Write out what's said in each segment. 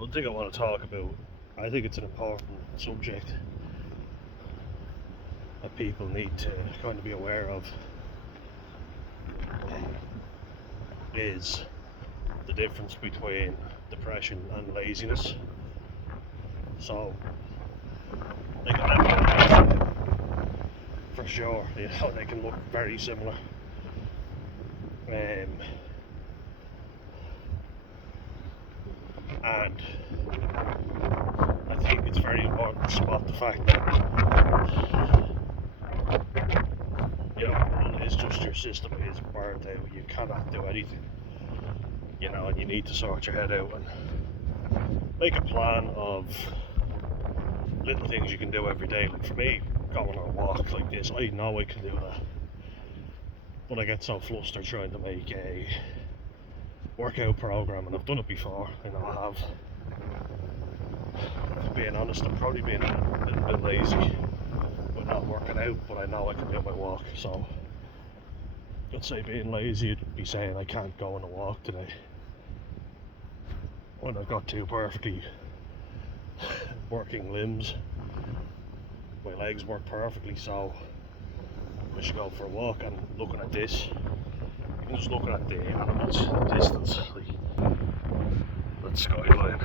One thing I want to talk about, I think it's an important subject that people need to kind of be aware of, is the difference between depression and laziness. So, they can for sure, you know, they can look very similar. And I think it's very important to spot the fact that, you know, one is just your system is burnt out, you cannot do anything, you know, and you need to sort your head out and make a plan of little things you can do every day. Like for me, going on a walk like this, I know I can do that, but I get so flustered trying to make a workout program, and I've done it before, you know, I have. If being honest, I'm probably being a little bit lazy with not working out, but I know I can do my walk. So I'd say being lazy would be saying I can't go on a walk today when I've got two perfectly working limbs. My legs work perfectly, so I should go for a walk. And looking at this, I'm just looking at the animals in the distance, like that skyline.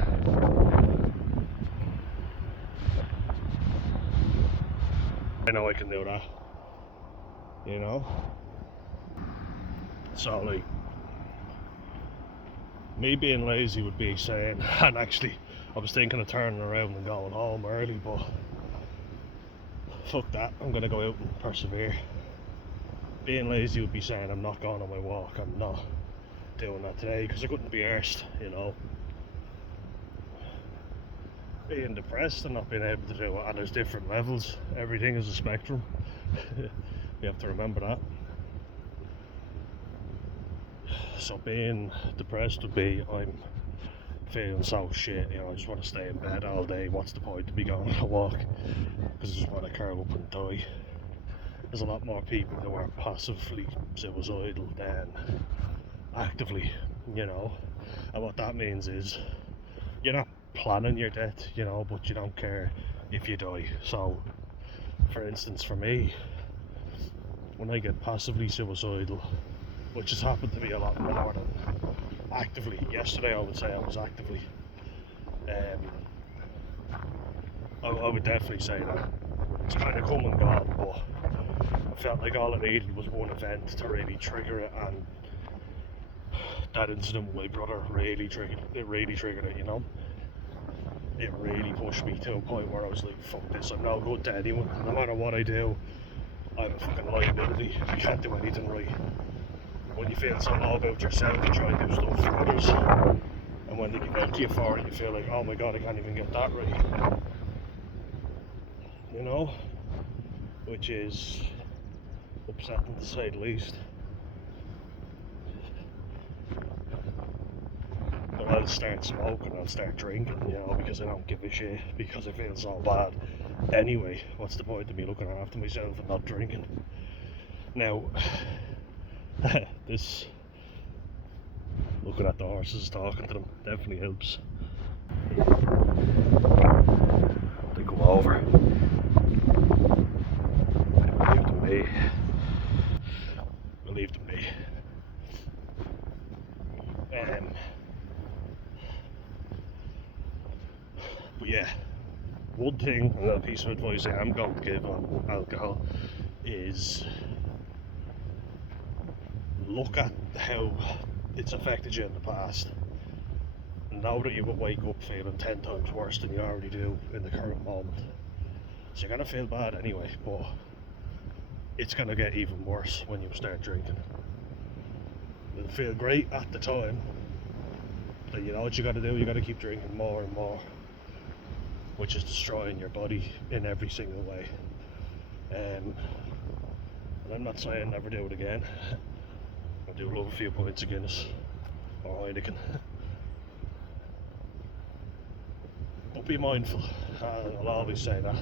I know I can do that, you know? So like, me being lazy would be saying, and actually I was thinking of turning around and going home early, but fuck that, I'm gonna go out and persevere. Being lazy would be saying I'm not going on my walk, I'm not doing that today because I couldn't be arsed, you know. Being depressed and not being able to do it, and there's different levels, everything is a spectrum. You have to remember that. So being depressed would be, I'm feeling so shit, you know, I just want to stay in bed all day, what's the point of me going on a walk, because I just want to curl up and die. There's a lot more people who are passively suicidal than actively, you know, and what that means is you're not planning your death, you know, but you don't care if you die. So for instance, for me, when I get passively suicidal, which has happened to me a lot more than actively, yesterday I would say I was actively, I would definitely say that it's kind of come and gone, but I felt like all I needed was one event to really trigger it, and that incident with my brother really triggered it, you know. It really pushed me to a point where I was like, fuck this, I'm no good to anyone. No matter what I do, I'm a fucking liability. I can't do anything right. When you feel so low about yourself, you try to do stuff for others, and when they give out to you for it, you feel like, oh my god, I can't even get that right. You know? Which is upsetting to say the least. But I'll start smoking, I'll start drinking, you know, because I don't give a shit, because I feel so bad. Anyway, what's the point of me looking after myself and not drinking? Now, this looking at the horses, talking to them, definitely helps. They come over. Leave them be. Leave them be. But yeah, one thing, and a piece of advice I am going to give on alcohol is look at how it's affected you in the past. Know that you will wake up feeling 10 times worse than you already do in the current moment. So you're going to feel bad anyway, but it's going to get even worse when you start drinking. It'll feel great at the time, but you know what you got to do, you got to keep drinking more and more, which is destroying your body in every single way. And I'm not saying never do it again. I do love a few pints of Guinness or Heineken. But be mindful, I'll always say that.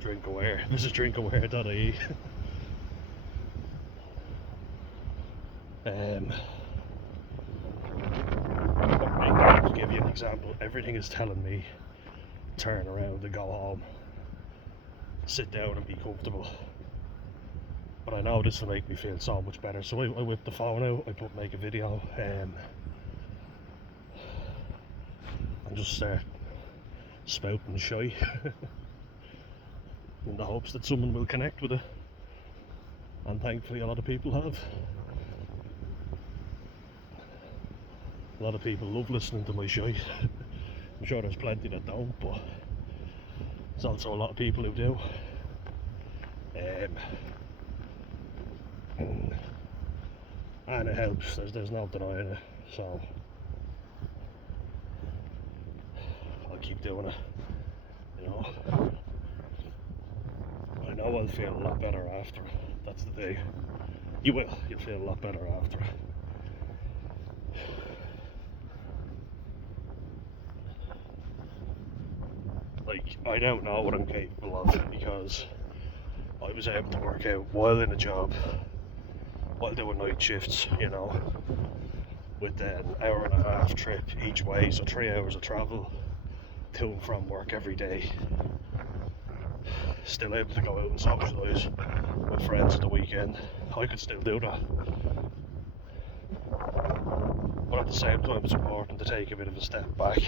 Drink aware, visit drinkaware.ie. give you an example. Everything is telling me turn around and go home, sit down and be comfortable. But I know this will make me feel so much better. So I whipped the phone out, I put make a video, and just start spouting shy in the hopes that someone will connect with it. And thankfully a lot of people have. A lot of people love listening to my shy. I'm sure there's plenty that don't, but there's also a lot of people who do. And it helps, there's no denying it, so I'll keep doing it, you know. I know I'll feel a lot better after, that's the thing. You'll feel a lot better after. Like, I don't know what I'm capable of, because I was able to work out while in a job, while doing night shifts, you know, with an hour and a half trip each way, so 3 hours of travel to and from work every day. Still able to go out and socialise with friends at the weekend. I could still do that. But at the same time, it's important to take a bit of a step back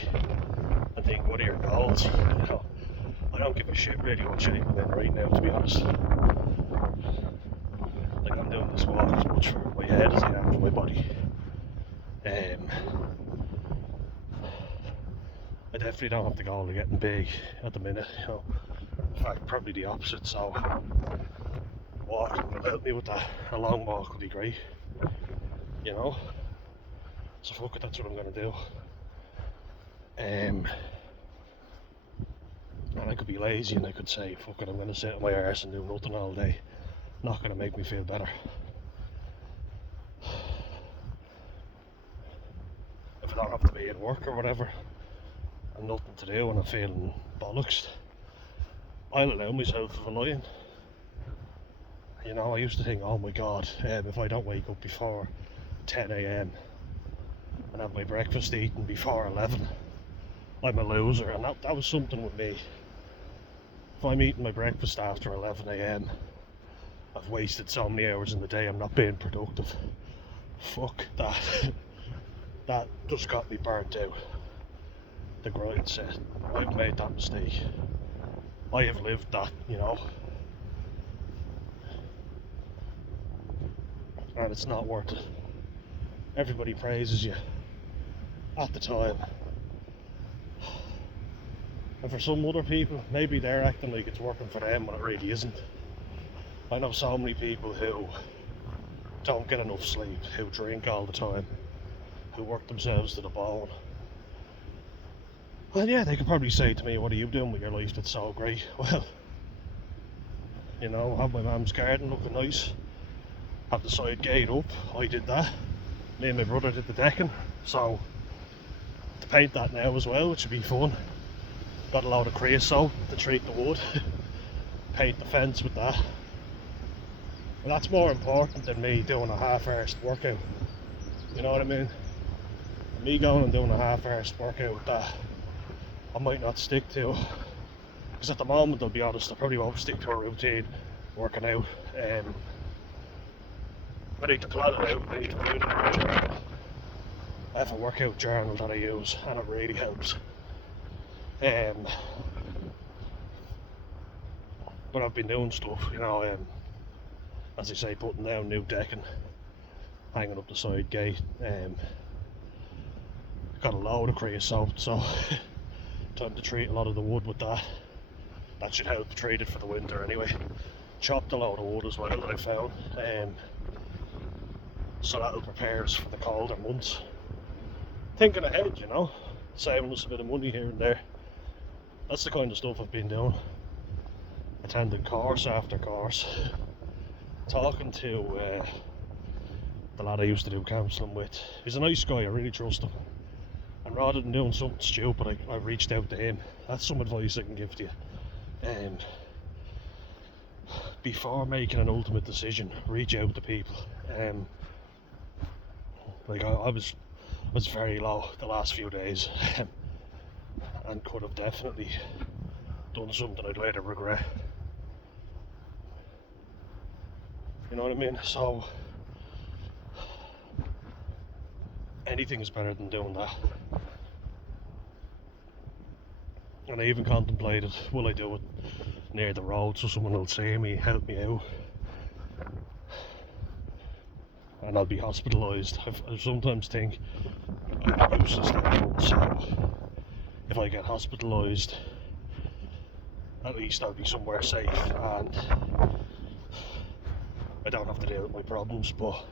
and think, what are your goals? You know, I don't give a shit really what shape I'm in right now, to be honest. Like, I'm doing this walk as much for my head as I am for my body. I definitely don't have the goal of getting big at the minute, you know. In fact, probably the opposite, so walking will help me with that. A long walk would be great, you know. So fuck it, that's what I'm going to do. And I could be lazy and I could say, fuck it, I'm going to sit on my arse and do nothing all day. Not going to make me feel better. If I don't have to be at work or whatever, and nothing to do and I'm feeling bollocks, I'll allow myself a lion. You know, I used to think, oh my god, if I don't wake up before 10 AM and have my breakfast eaten before 11, I'm a loser. And that was something with me. If I'm eating my breakfast after 11 AM, I've wasted so many hours in the day, I'm not being productive. Fuck that. That just got me burnt out. The grindset. I've made that mistake. I have lived that, you know. And it's not worth it. Everybody praises you at the time. And for some other people, maybe they're acting like it's working for them when it really isn't. I know so many people who don't get enough sleep, who drink all the time, who work themselves to the bone. Well, yeah, they could probably say to me, what are you doing with your life that's so great? Well, you know, have my mum's garden looking nice, have the side gate up, I did that. Me and my brother did the decking, so to paint that now as well, which would be fun. Got a load of creosote to treat the wood, paint the fence with that. And that's more important than me doing a half-arsed workout, you know what I mean? Me going and doing a half-arsed workout that I might not stick to, because at the moment, I'll be honest, I probably won't stick to a routine working out. I need to plan it out, I need to do it. I have a workout journal that I use and it really helps. But I've been doing stuff, you know, as I say, putting down new decking, hanging up the side gate. Got a load of creosote, so time to treat a lot of the wood with that. That should help treat it for the winter anyway. Chopped a load of wood as well that I found, so that'll prepare us for the colder months. Thinking ahead, you know, saving us a bit of money here and there. That's the kind of stuff I've been doing. Attending course after course, talking to the lad I used to do counselling with. He's a nice guy, I really trust him. And rather than doing something stupid, I reached out to him. That's some advice I can give to you. Before making an ultimate decision, reach out to people. Like I was very low the last few days, and could have definitely done something I'd later regret. You know what I mean? So anything is better than doing that. And I even contemplated, will I do it near the road so someone will see me, help me out, and I'll be hospitalised. I sometimes think I'm useless now, so if I get hospitalised, at least I'll be somewhere safe and I don't have to deal with my problems. But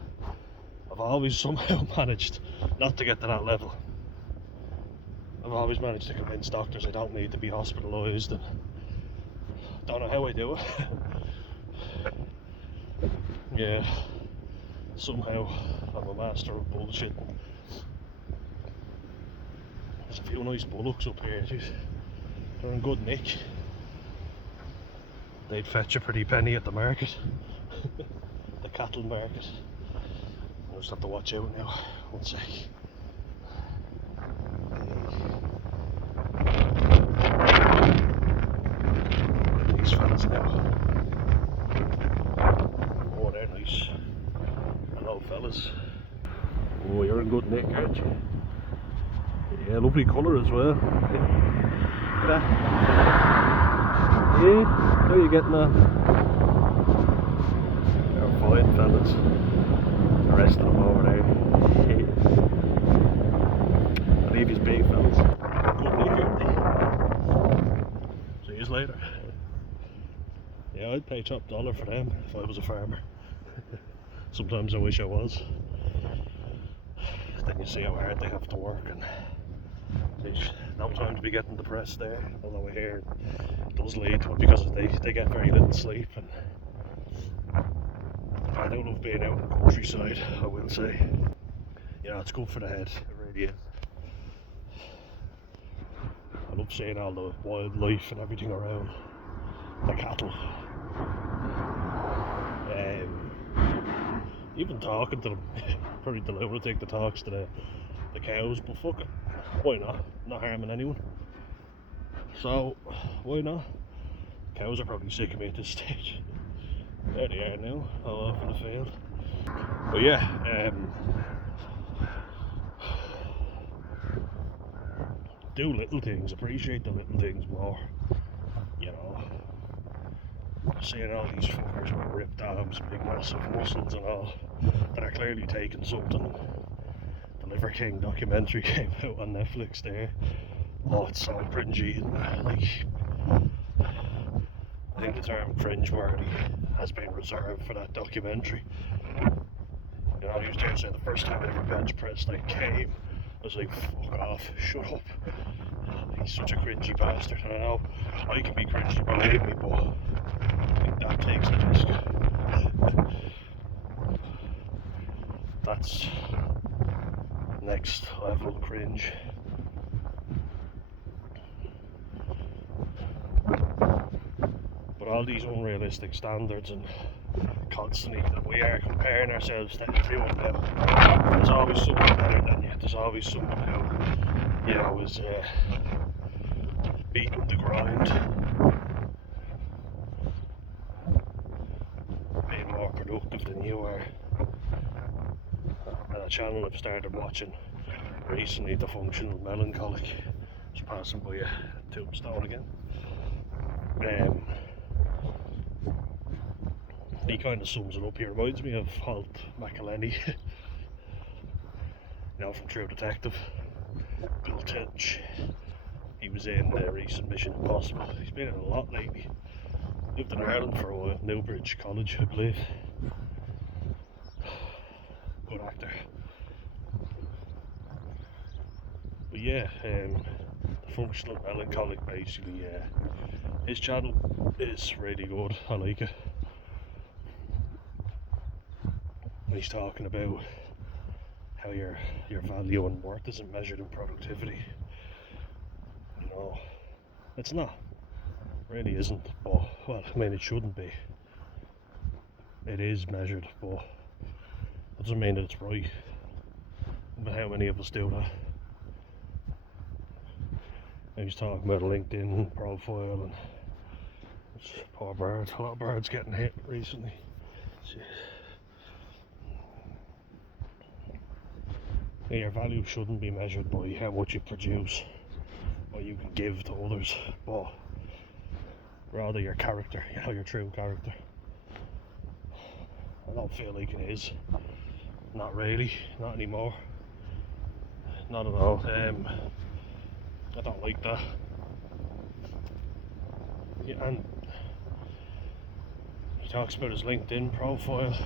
I've always somehow managed not to get to that level. I've always managed to convince doctors I don't need to be hospitalised, and don't know how I do it. Yeah, somehow I'm a master of bullshit. There's a few nice bullocks up here, geez. They're in good nick. They'd fetch a pretty penny at the market. The cattle market. I just have to watch out now. One sec. These fellas now. Oh, they're nice. Hello, fellas. Oh, you're in good nick, aren't you? Yeah, lovely colour as well. Look at that. Yeah, how are you getting on? They're fine, fellas. The rest of them over there. I'll leave his big fellas. Good nick, aren't they? See you later. Yeah, I'd pay top dollar for them if I was a farmer. Sometimes I wish I was. Then you see how hard they have to work, and there's no time to be getting depressed there. Although I hear it does lead to it because they get very little sleep. And I do love being out in the countryside, I will say. You know, it's good for the head, it really is. I love seeing all the wildlife and everything around. The cattle. Even talking to them. Probably the lunatic that talks to the cows, but fuck it. Why not? Not harming anyone. So, why not? Cows are probably sick of me at this stage. There they are now, all off in the field. But yeah, do little things, appreciate the little things more. You know, seeing all these fuckers with ripped arms, big massive muscles and all, that are clearly taking something. The Liver King documentary came out on Netflix there. Oh, it's so cringy. Like, I think the term cringeworthy has been reserved for that documentary. You know, I used to say the first time I ever bench pressed, I came, I was like, fuck off, shut up. He's such a cringy bastard, and I know I can be cringy, believe me, but I think that takes the risk. That's next level cringe. But all these unrealistic standards, and constantly that we are comparing ourselves to everyone now. There's always someone better than you. There's always someone who, you know, is beating the grind, being more productive than you are. And a channel I've started watching recently, The Functional Melancholic, just passing by a tombstone again. He kind of sums it up. He reminds me of Holt McElhenney, you know, from True Detective. Bill Tinch. He was in the recent Mission Impossible. He's been in a lot lately. Lived in Ireland for a while, Newbridge College, I believe. Good actor. But yeah, The Functional Melancholic, basically, his channel is really good. I like it. He's talking about how your value and worth isn't measured in productivity. You know, it's not. It really isn't. But, well, I mean, it shouldn't be. It is measured, but that doesn't mean that it's right. But how many of us do that? I was talking about a LinkedIn profile, and poor birds, a lot of birds getting hit recently. Your value shouldn't be measured by how much you produce, what you can give to others, but rather your character, your true character. I don't feel like it is. Not really, not anymore. Not at all. I don't like that. Yeah, and he talks about his LinkedIn profile,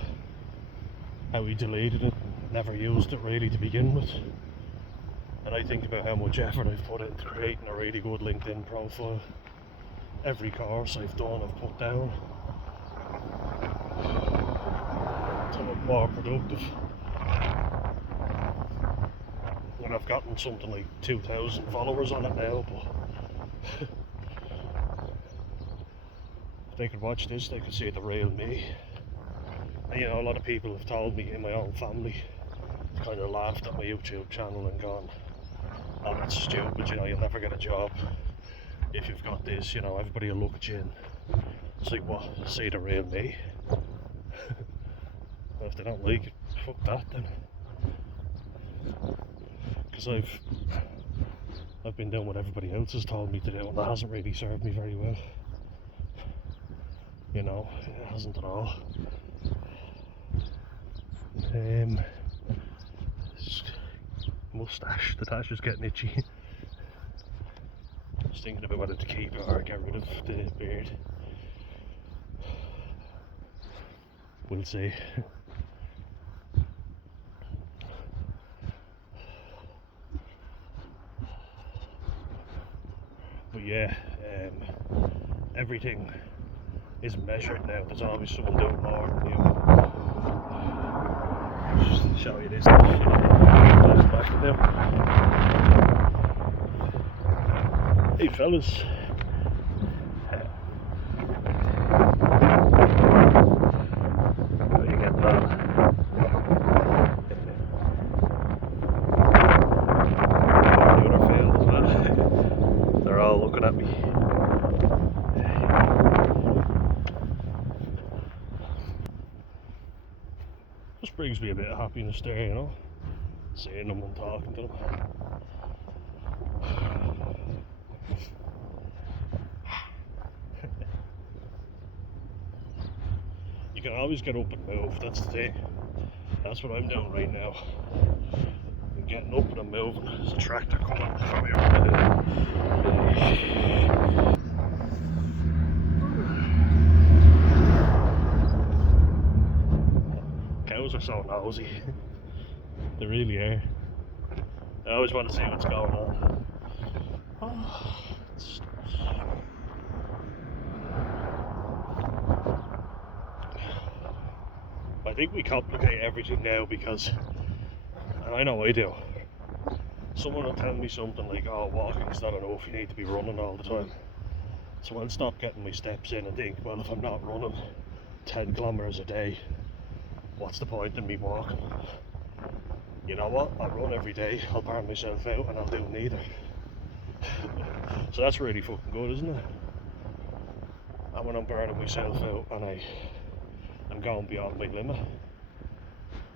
how he deleted it, never used it really to begin with. And I think about how much effort I've put into creating a really good LinkedIn profile. Every course I've done, I've put down to look more productive. And I've gotten something like 2,000 followers on it now, but if they could watch this, they could see the real me. And a lot of people have told me in my own family, kind of laughed at my YouTube channel and gone, oh, that's stupid, you'll never get a job if you've got this, everybody will look at you and it's like, what, see the real me? Well, if they don't like it, fuck that then. Because I've been doing what everybody else has told me to do, and that hasn't really served me very well. It hasn't at all. Mustache, the tash is getting itchy. I was thinking about whether to keep it or get rid of the beard. We'll see. But yeah, everything is measured now. There's always someone doing more than you. Just show you this. Hey fellas. How you getting on? The other field as well. They're all looking at me. Just brings me a bit of happiness there, seeing them and talking to them. You can always get up and move, that's the thing. That's what I'm doing right now. I'm getting up and I'm moving. There's a tractor coming from here. Cows are so nosy. They really are. I always want to see what's going on. I think we complicate everything now because, and I know I do, someone will tell me something like, oh, walking's not enough, you need to be running all the time. So I'll stop getting my steps in and think, well, if I'm not running 10 kilometers a day, what's the point in me walking? You know what, I'll run every day, I'll burn myself out and I'll do neither. So that's really fucking good, isn't it? And when I'm burning myself out and I'm going beyond my limit,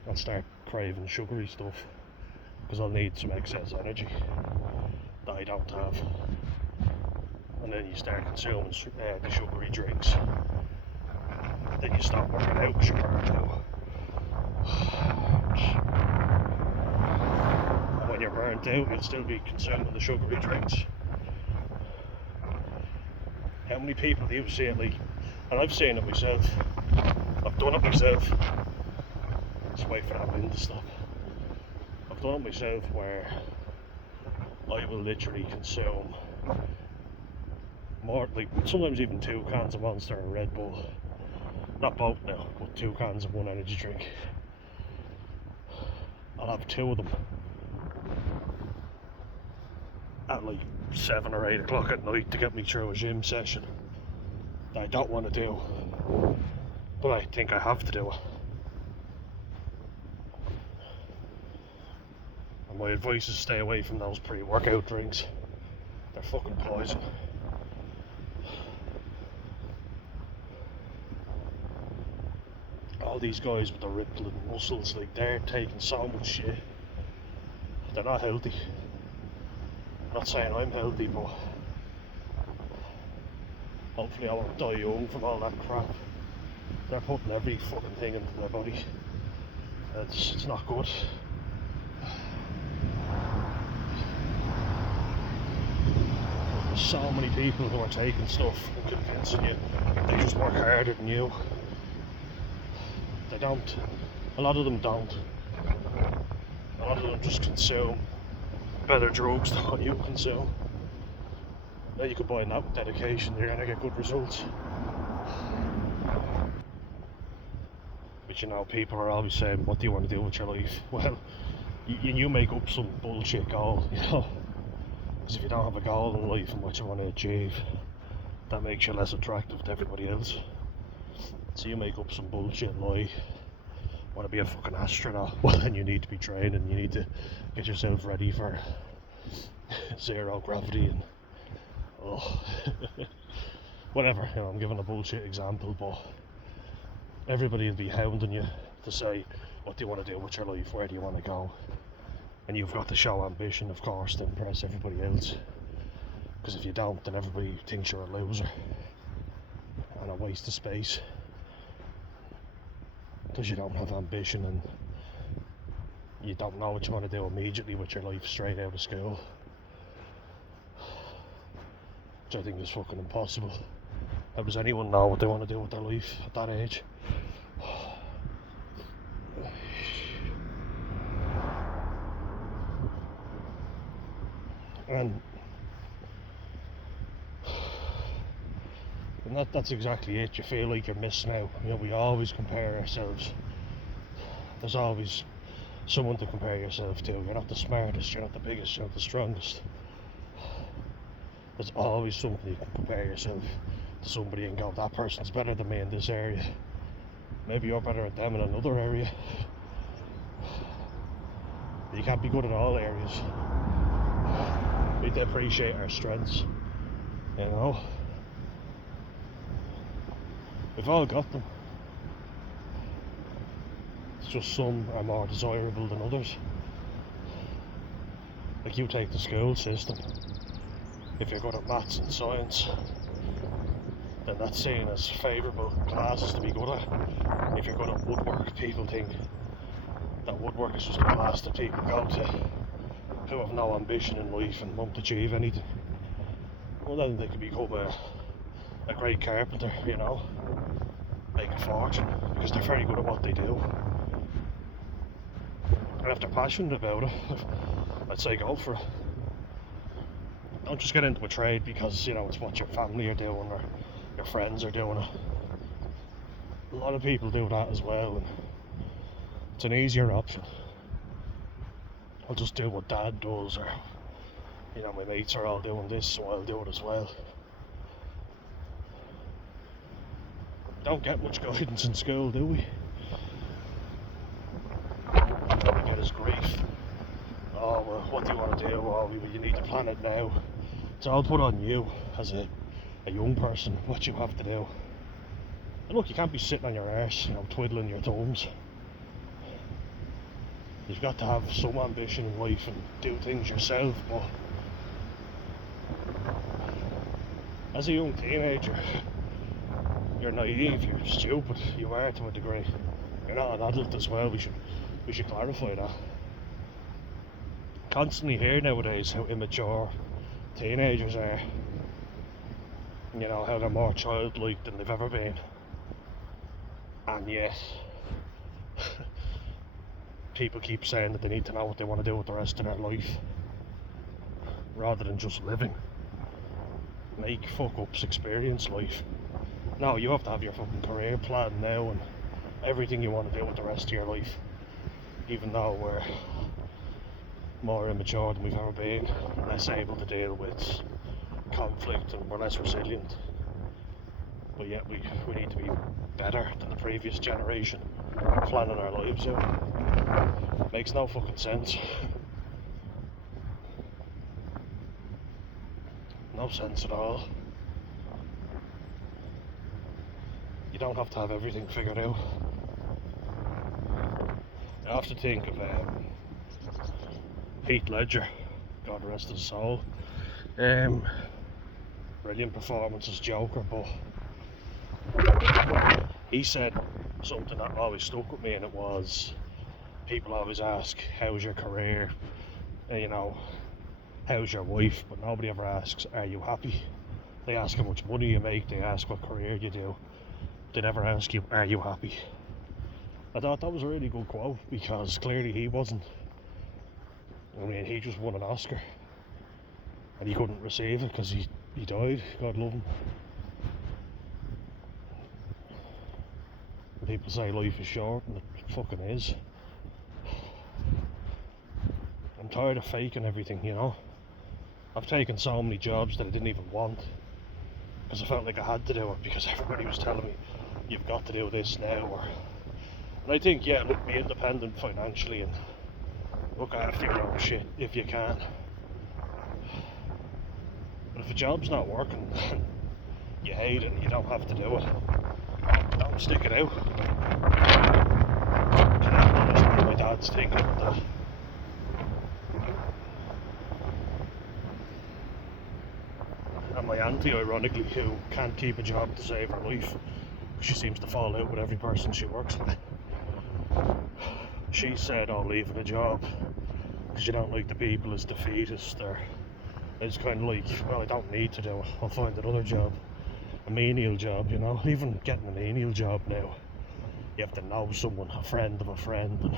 I'll start craving sugary stuff because I'll need some excess energy that I don't have. And then you start consuming the sugary drinks. Then you stop working out because you're burnt out. And when you're burnt out, you'll still be consuming the sugary drinks. How many people do you see it like? And I've seen it myself. I've done it myself. Just wait for that wind to stop. I've done it myself where I will literally consume more, like sometimes even 2 cans of Monster and Red Bull. Not both now, but 2 cans of one energy drink. I'll have 2 of them at like 7 or 8 o'clock at night to get me through a gym session that I don't want to do, but I think I have to do it. my advice is stay away from those pre-workout drinks. They're fucking poison. All these guys with the rippling muscles, like, they're taking so much shit. They're not healthy. I'm not saying I'm healthy, but hopefully I won't die young from all that crap. They're putting every fucking thing into their body. It's not good. There's so many people who are taking stuff and convincing you they just work harder than you. They don't. A lot of them don't. A lot of them just consume better drugs than what you consume. Now you could buy that with dedication, you're gonna get good results. But you know, people are always saying, what do you want to do with your life? Well, you make up some bullshit goal, you know. Because if you don't have a goal in life and what you want to achieve, that makes you less attractive to everybody else. So you make up some bullshit lie. Want to be a fucking astronaut? Well, then you need to be training. You need to get yourself ready for zero gravity and whatever. You know, I'm giving a bullshit example, but everybody will be hounding you to say, what do you want to do with your life? Where do you want to go? And you've got to show ambition, of course, to impress everybody else. Because if you don't, then everybody thinks you're a loser and a waste of space. Because you don't have ambition and you don't know what you want to do immediately with your life straight out of school. Which I think is fucking impossible. How does anyone know what they want to do with their life at that age? And that's exactly it. You feel like you're missing out. You know, we always compare ourselves. There's always someone to compare yourself to. You're not the smartest, you're not the biggest, you're not the strongest. There's always something you can compare yourself to somebody and go, that person's better than me in this area. Maybe you're better at them in another area. You can't be good at all areas. We need to appreciate our strengths, you know. We've all got them. It's just some are more desirable than others. Like, you take the school system. If you're good at maths and science, then that's seen as favourable classes to be good at. If you're good at woodwork, people think that woodwork is just a class that people go to who have no ambition in life and won't achieve anything. Well, then they can become a great carpenter, you know, make a fortune, because they're very good at what they do. And if they're passionate about it, I'd say go for it. Don't just get into a trade because, you know, it's what your family are doing or your friends are doing it. A lot of people do that as well, and it's an easier option. I'll just do what dad does, or, you know, my mates are all doing this, so I'll do it as well. Don't get much guidance in school, do we? All we get is grief. Oh, well, what do you want to do? Oh, you need to plan it now. It's all put on you as a young person, what you have to do. And look, you can't be sitting on your arse, you know, twiddling your thumbs. You've got to have some ambition in life and do things yourself, but as a young teenager, you're naive, you're stupid, you are to a degree. You're not an adult as well, we should clarify that. Constantly hear nowadays how immature teenagers are. You know, how they're more childlike than they've ever been. And yet, people keep saying that they need to know what they want to do with the rest of their life, rather than just living. Make fuck-ups, experience life. No, you have to have your fucking career plan now and everything you want to do with the rest of your life. Even though we're more immature than we've ever been, less able to deal with conflict, and we're less resilient. But yet we need to be better than the previous generation, planning our lives out. Makes no fucking sense. no sense at all. You don't have to have everything figured out. I have to think of Heath Ledger, God rest his soul. Brilliant performance as Joker, but he said something that always stuck with me, and it was, people always ask, how's your career, you know, how's your wife, but nobody ever asks, are you happy? They ask how much money you make, they ask what career you do, they never ask you, are you happy? I thought that was a really good quote, because clearly he wasn't. I mean, he just won an Oscar and he couldn't receive it because he died, God love him. People say life is short, and it fucking is. I'm tired of faking everything, you know. I've taken so many jobs that I didn't even want because I felt like I had to do it, because everybody was telling me, you've got to do this now. And I think, yeah, look, be independent financially and look after your own shit if you can. But if a job's not working, you hate it and you don't have to do it, don't stick it out. I can understand my dad's thinking of that. And my auntie, ironically, who can't keep a job to save her life, she seems to fall out with every person she works with. She said, oh, leaving a job because you don't like the people is defeatist, or it's kind of like, well, I don't need to do it, I'll find another job, a menial job, you know. Even getting a menial job now, you have to know someone, a friend of a friend, and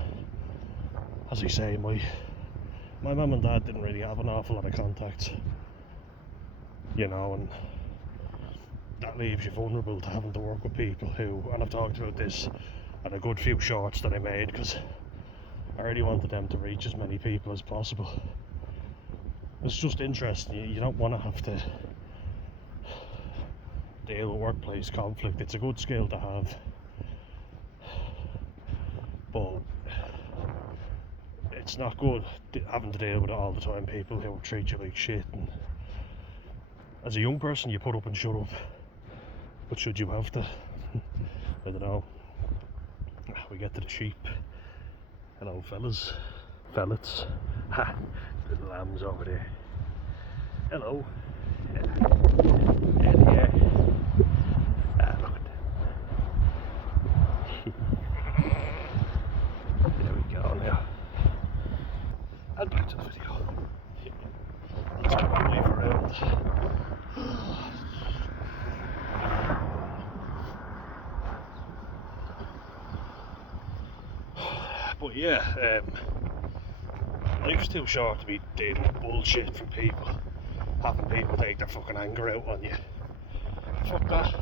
as I say, my mum and dad didn't really have an awful lot of contacts, you know, and that leaves you vulnerable to having to work with people who, and I've talked about this and a good few shorts that I made, because I really wanted them to reach as many people as possible. It's just interesting, you don't want to have to deal with workplace conflict. It's a good skill to have, but it's not good having to deal with it all the time, people who treat you like shit. And as a young person, you put up and shut up, but should you have to? I don't know. We get to the sheep. Hello, fellas. Fellets. Ha! The lambs over there. Hello. Yeah. Ah, look at them. There we go now. And back to the video. Let's go wave around. But yeah, life's too short to be dealing with bullshit from people, having people take their fucking anger out on you. Fuck that.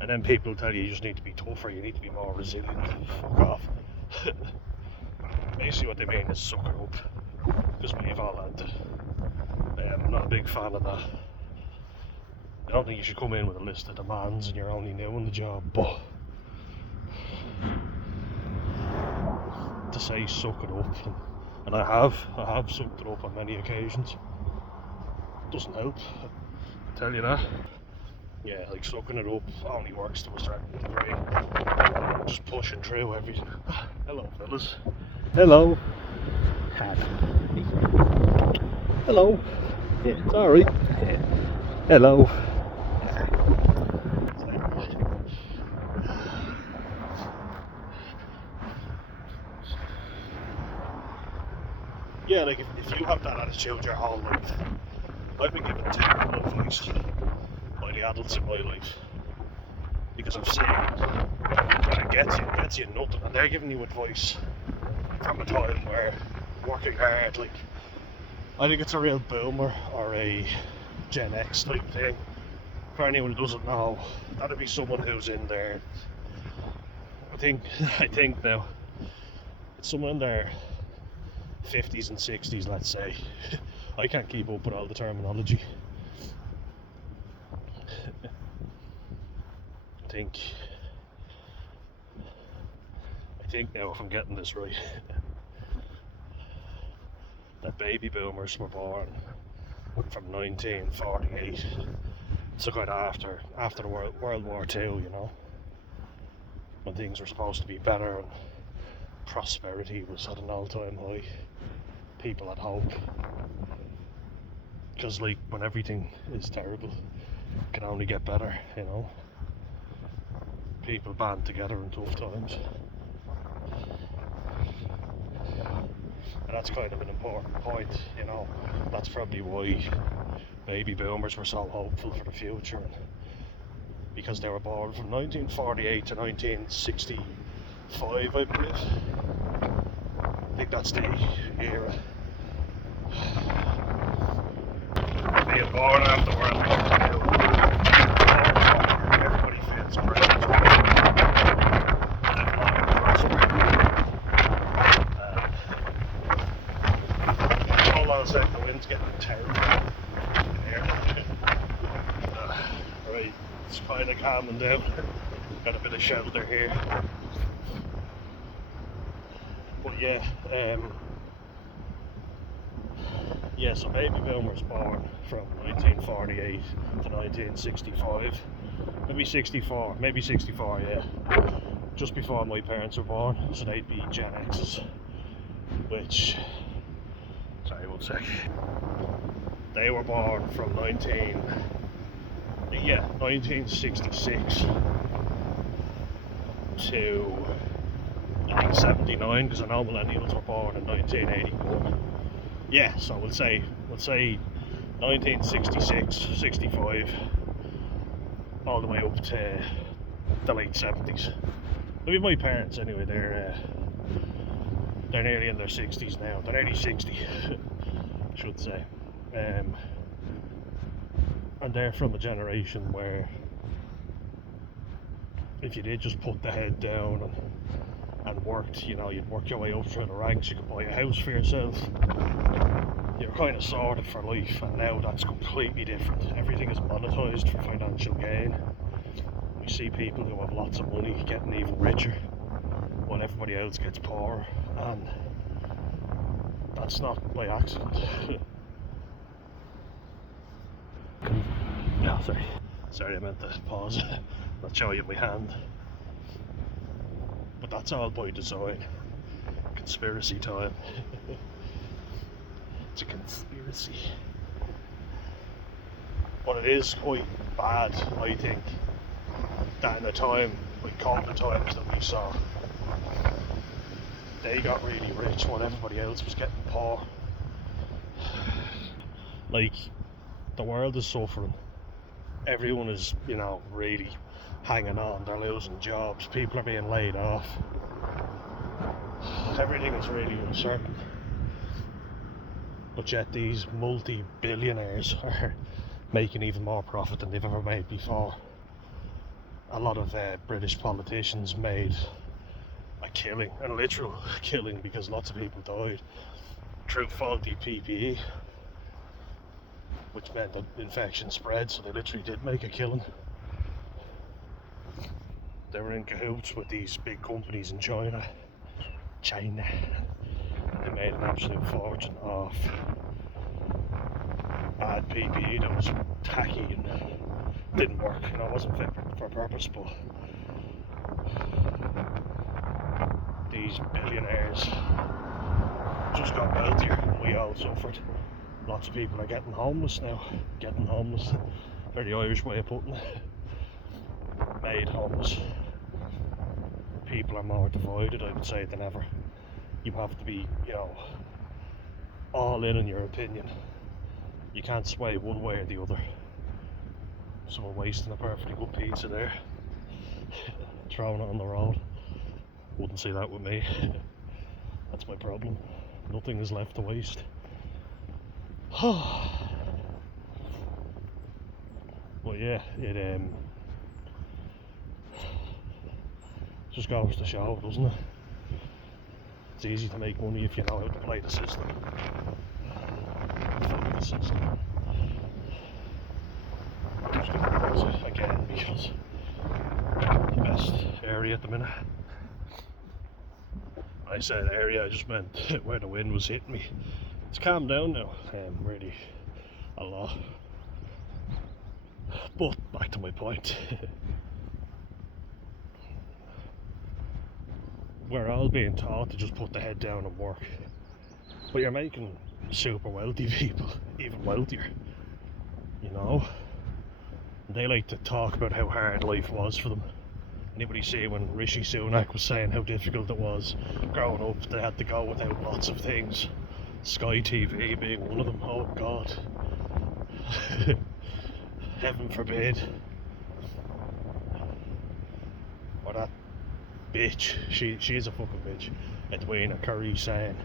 And then people tell you just need to be tougher, you need to be more resilient. Fuck off. Basically what they mean is suck it up, because we've all had to. I'm not a big fan of that. I don't think you should come in with a list of demands and you're only new in the job, but to say suck it up, and I have sucked it up on many occasions, doesn't help, I tell you that. Yeah, like sucking it up only works to a certain degree. Just pushing through everything. Hello, fellas. Hello. Hello. Yeah, it's alright. Yeah. Hello. Yeah, like if you have that attitude your whole life, I've been given terrible advice by the adults in my life, because I've seen that it gets you nothing, and they're giving you advice from a time where working hard, like, I think it's a real boomer or a Gen X type thing. For anyone who doesn't know, that'd be someone who's in there, I think now, it's someone in their 50s and 60s, let's say. I can't keep up with all the terminology. I think now, if I'm getting this right, that baby boomers were born from 1948. So kind of after the World War II, you know, when things were supposed to be better and prosperity was at an all-time high. People had hope. Because like when everything is terrible, it can only get better, you know. People band together in tough times. And that's kind of an important point, you know. That's probably why baby boomers were so hopeful for the future. Because they were born from 1948 to 1965, I believe. I think that's the era. Being born after World War II, everybody feels great. Hold on a sec, the wind's getting terrible in here. Right, it's kind of calming down. Got a bit of shelter here. But yeah, so baby boomers born from 1948 to 1965, maybe 64, yeah, just before my parents were born, so they'd be Gen X's, which, sorry, one sec, they were born from 1966 to, I think, 79, because I know millennials were born in 1981. Yeah, so we'll say 1966, 65, all the way up to the late 70s. Maybe my parents anyway, they're nearly in their 60s now. They're nearly 60, I should say. And they're from a generation where if you did just put the head down and worked, you know, you'd work your way up through the ranks, you could buy a house for yourself, you're kind of sorted for life. And now that's completely different. Everything is monetized for financial gain. We see people who have lots of money getting even richer while everybody else gets poorer, and that's not by accident. No, sorry, I meant to pause. Not show you my hand. But that's all by design. Conspiracy time. It's a conspiracy. But it is quite bad, I think, that in the time, like COVID times that we saw, they got really rich while everybody else was getting poor. Like, the world is suffering. Everyone is, you know, really hanging on. They're losing jobs. People are being laid off. Everything is really uncertain. But yet these multi-billionaires are making even more profit than they've ever made before. A lot of British politicians made a killing, a literal killing, because lots of people died through faulty PPE, which meant that infection spread, so they literally did make a killing. They were in cahoots with these big companies in China. They made an absolute fortune off bad PPE that was tacky and didn't work, you know, it wasn't fit for purpose. But these billionaires just got wealthier, and we all suffered. Lots of people are getting homeless now. Very Irish way of putting it. Made homeless. People are more divided, I would say, than ever. You have to be, you know, all in your opinion. You can't sway one way or the other. Someone wasting a perfectly good pizza there, throwing it on the road. Wouldn't see that with me. That's my problem. Nothing is left to waste. But yeah, it just goes to show, doesn't it? It's easy to make money if you know how to play the system. Fuck the system. I'm just going to pause it again because the best area at the minute. When I said area, I just meant where the wind was hitting me. It's calmed down now. Really a lot. But back to my point. We're all being taught to just put the head down and work, but you're making super wealthy people even wealthier, you know. They like to talk about how hard life was for them. Anybody see when Rishi Sunak was saying how difficult it was growing up? They had to go without lots of things, Sky TV being one of them. Oh God. Heaven forbid. Or that bitch, she is a fucking bitch, Edwina Curry, saying,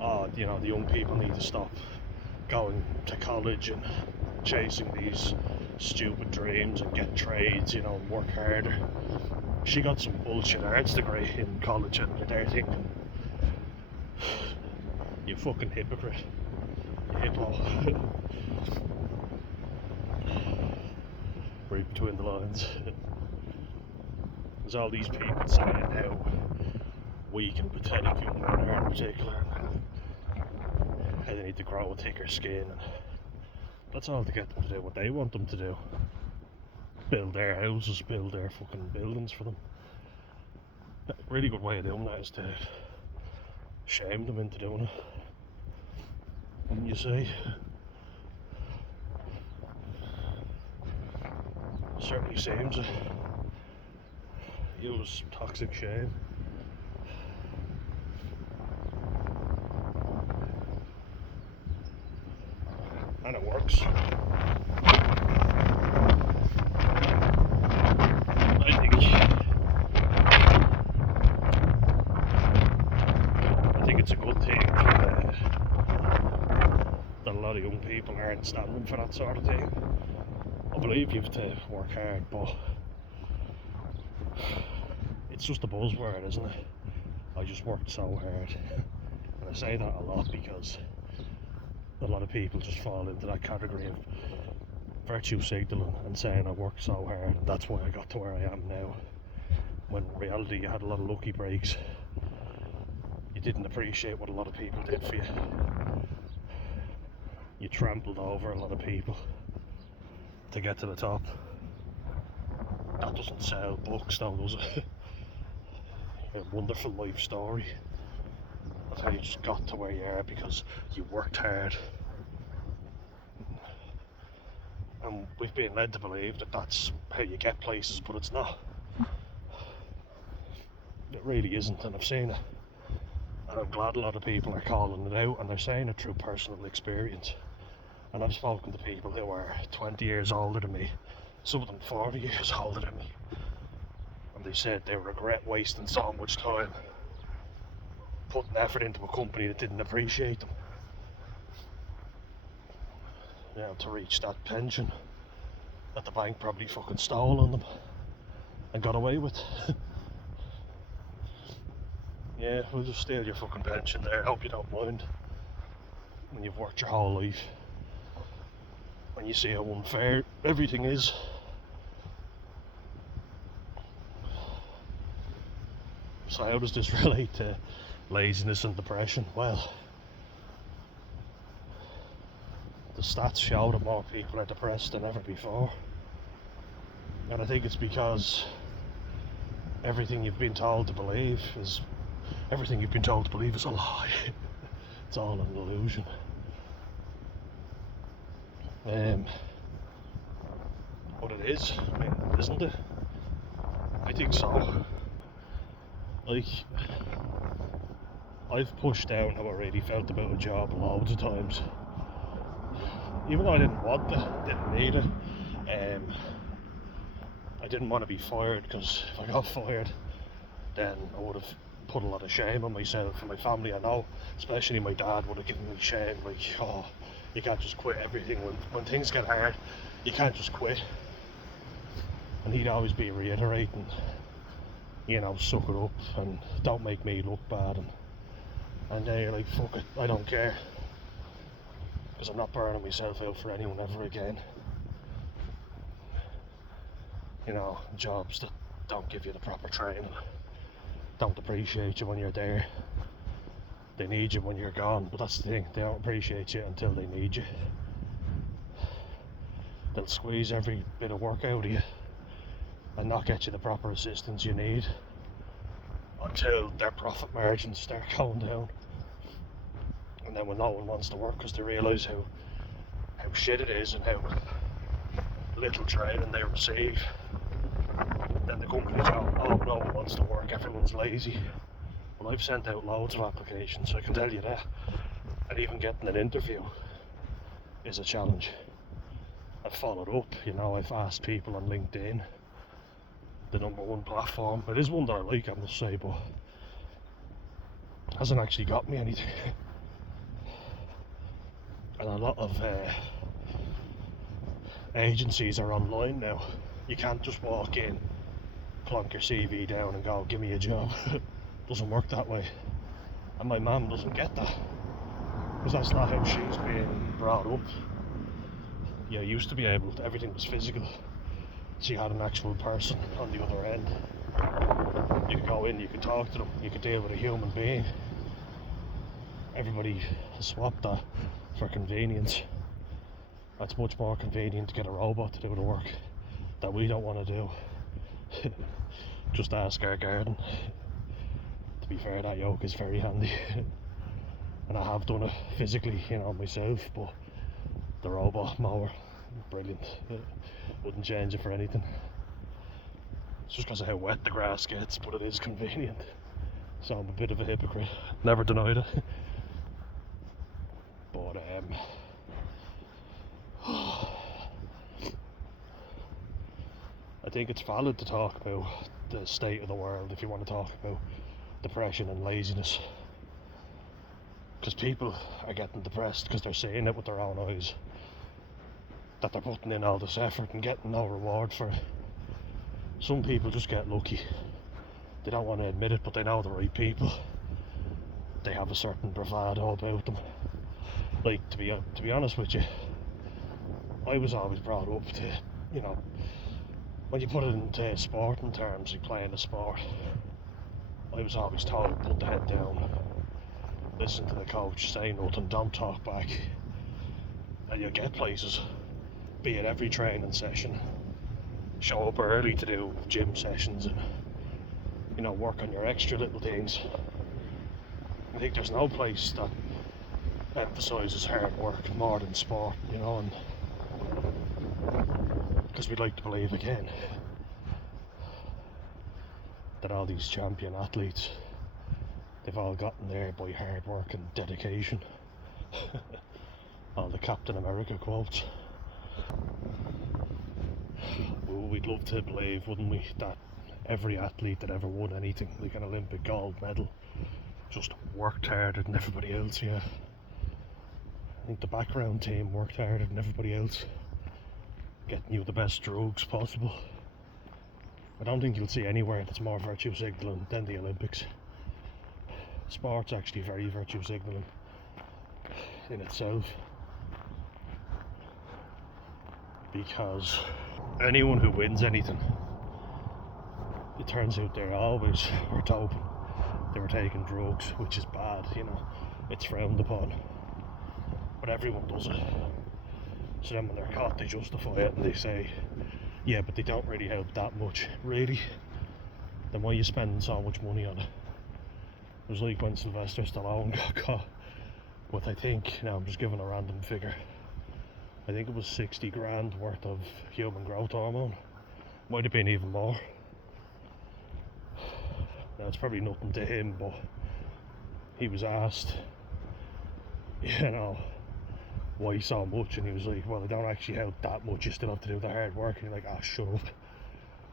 oh, you know, the young people need to stop going to college and chasing these stupid dreams and get trades, you know, and work harder. She got some bullshit arts degree in college, and they're thinking, you fucking hypocrite, you hippo. Right between the lines. There's all these people saying how weak and pathetic young men are in particular, and how they need to grow a thicker skin, and that's all to get them to do what they want them to do. Build their houses, build their fucking buildings for them. A really good way of doing that is to shame them into doing it. Wouldn't you say? Certainly seems it. Use toxic shame. And it works. I think it's a good thing that a lot of young people aren't standing for that sort of thing. I believe you have to work hard, but it's just a buzzword, isn't it? I just worked so hard. And I say that a lot because a lot of people just fall into that category of virtue signaling and saying I worked so hard and that's why I got to where I am now, when in reality you had a lot of lucky breaks. You didn't appreciate what a lot of people did for you. You trampled over a lot of people to get to the top. That doesn't sell books though, does it? A wonderful life story of how you just got to where you are because you worked hard. And we've been led to believe that that's how you get places, but it's not. It really isn't, and I've seen it. And I'm glad a lot of people are calling it out, and they're saying it through personal experience. And I've spoken to people who are 20 years older than me, some of them 40 years older than me, and they said they regret wasting so much time putting effort into a company that didn't appreciate them, you know, to reach that pension that the bank probably fucking stole on them and got away with. Yeah, we'll just steal your fucking pension there, hope you don't mind, when you've worked your whole life. When you see how unfair everything is. So how does this relate to laziness and depression? Well, the stats show that more people are depressed than ever before. And I think it's because everything you've been told to believe is a lie. It's all an illusion. What it is, I mean, isn't it? I think so. Like, I've pushed down how I really felt about a job loads of times. Even though I didn't want it, didn't need it. I didn't want to be fired, because if I got fired, then I would have put a lot of shame on myself and my family. I know, especially my dad would have given me shame, like, oh, you can't just quit everything. When things get hard, you can't just quit. And he'd always be reiterating, you know, suck it up and don't make me look bad. And then you're like, fuck it, I don't care. Because I'm not burning myself out for anyone ever again. You know, jobs that don't give you the proper training, don't appreciate you when you're there. They need you when you're gone, but that's the thing, they don't appreciate you until they need you. they'll squeeze every bit of work out of you and not get you the proper assistance you need until their profit margins start going down. And then when no one wants to work because they realise how shit it is and how little training they receive, then the companies go, oh, no one wants to work, everyone's lazy. Well, I've sent out loads of applications, so I can tell you that. And even getting an interview is a challenge. I've followed up, I've asked people on LinkedIn, the #1 platform. It is one that I like, I must say, but hasn't actually got me anything. And a lot of agencies are online now. You can't just walk in, plonk your CV down and go, give me a job. Doesn't work that way. And my mum doesn't get that, because that's not how she's been brought up. You used to be able to, everything was physical. So you had an actual person on the other end. You could go in, you could talk to them, you could deal with a human being. Everybody has swapped that for convenience. It's much more convenient to get a robot to do the work that we don't want to do. Just ask our garden. To be fair, that yoke is very handy. And I have done it physically, myself, but the robot mower, brilliant. Wouldn't change it for anything. It's just because of how wet the grass gets, but it is convenient. So I'm a bit of a hypocrite. Never denied it. But I think it's valid to talk about the state of the world if you want to talk about depression and laziness. Because people are getting depressed because they're seeing it with their own eyes. That they're putting in all this effort and getting no reward for it. Some people just get lucky. They don't want to admit it, but they know the right people. They have a certain bravado about them. Like, to be honest with you, I was always brought up to, when you put it into sporting terms, you're playing a sport. I was always told, put the head down, listen to the coach, say nothing, don't talk back, and you'll get places. Be at every training session, show up early to do gym sessions and work on your extra little things. I think there's no place that emphasises hard work more than sport, and because we'd like to believe again that all these champion athletes, they've all gotten there by hard work and dedication. All the Captain America quotes. Well, we'd love to believe, wouldn't we, that every athlete that ever won anything, like an Olympic gold medal, just worked harder than everybody else. Yeah, I think the background team worked harder than everybody else, getting you the best drugs possible. I don't think you'll see anywhere that's more virtue signalling than the Olympics. Sport's actually very virtue signalling in itself, because anyone who wins anything, it turns out they always were doping. They were taking drugs, which is bad, it's frowned upon, but everyone does it. So then when they're caught, they justify it and they say, yeah, but they don't really help that much. Really? Then why are you spending so much money on it? It was like when Sylvester Stallone got caught with, I think, I'm just giving a random figure, I think it was 60 grand worth of human growth hormone. Might have been even more. Now, it's probably nothing to him, but he was asked, why so much, and he was like, well, they don't actually help that much, you still have to do the hard work. And you're like, shut up.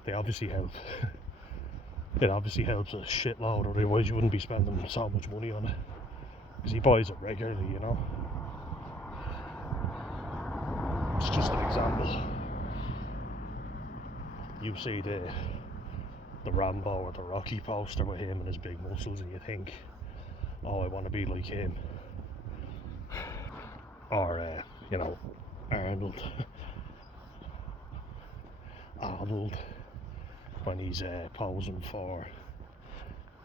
They obviously help. It obviously helps a shitload, otherwise you wouldn't be spending so much money on it. Because he buys it regularly, It's just an example. You see the Rambo or the Rocky poster with him and his big muscles, and you think, oh, I want to be like him. Or, Arnold. Arnold, when he's posing for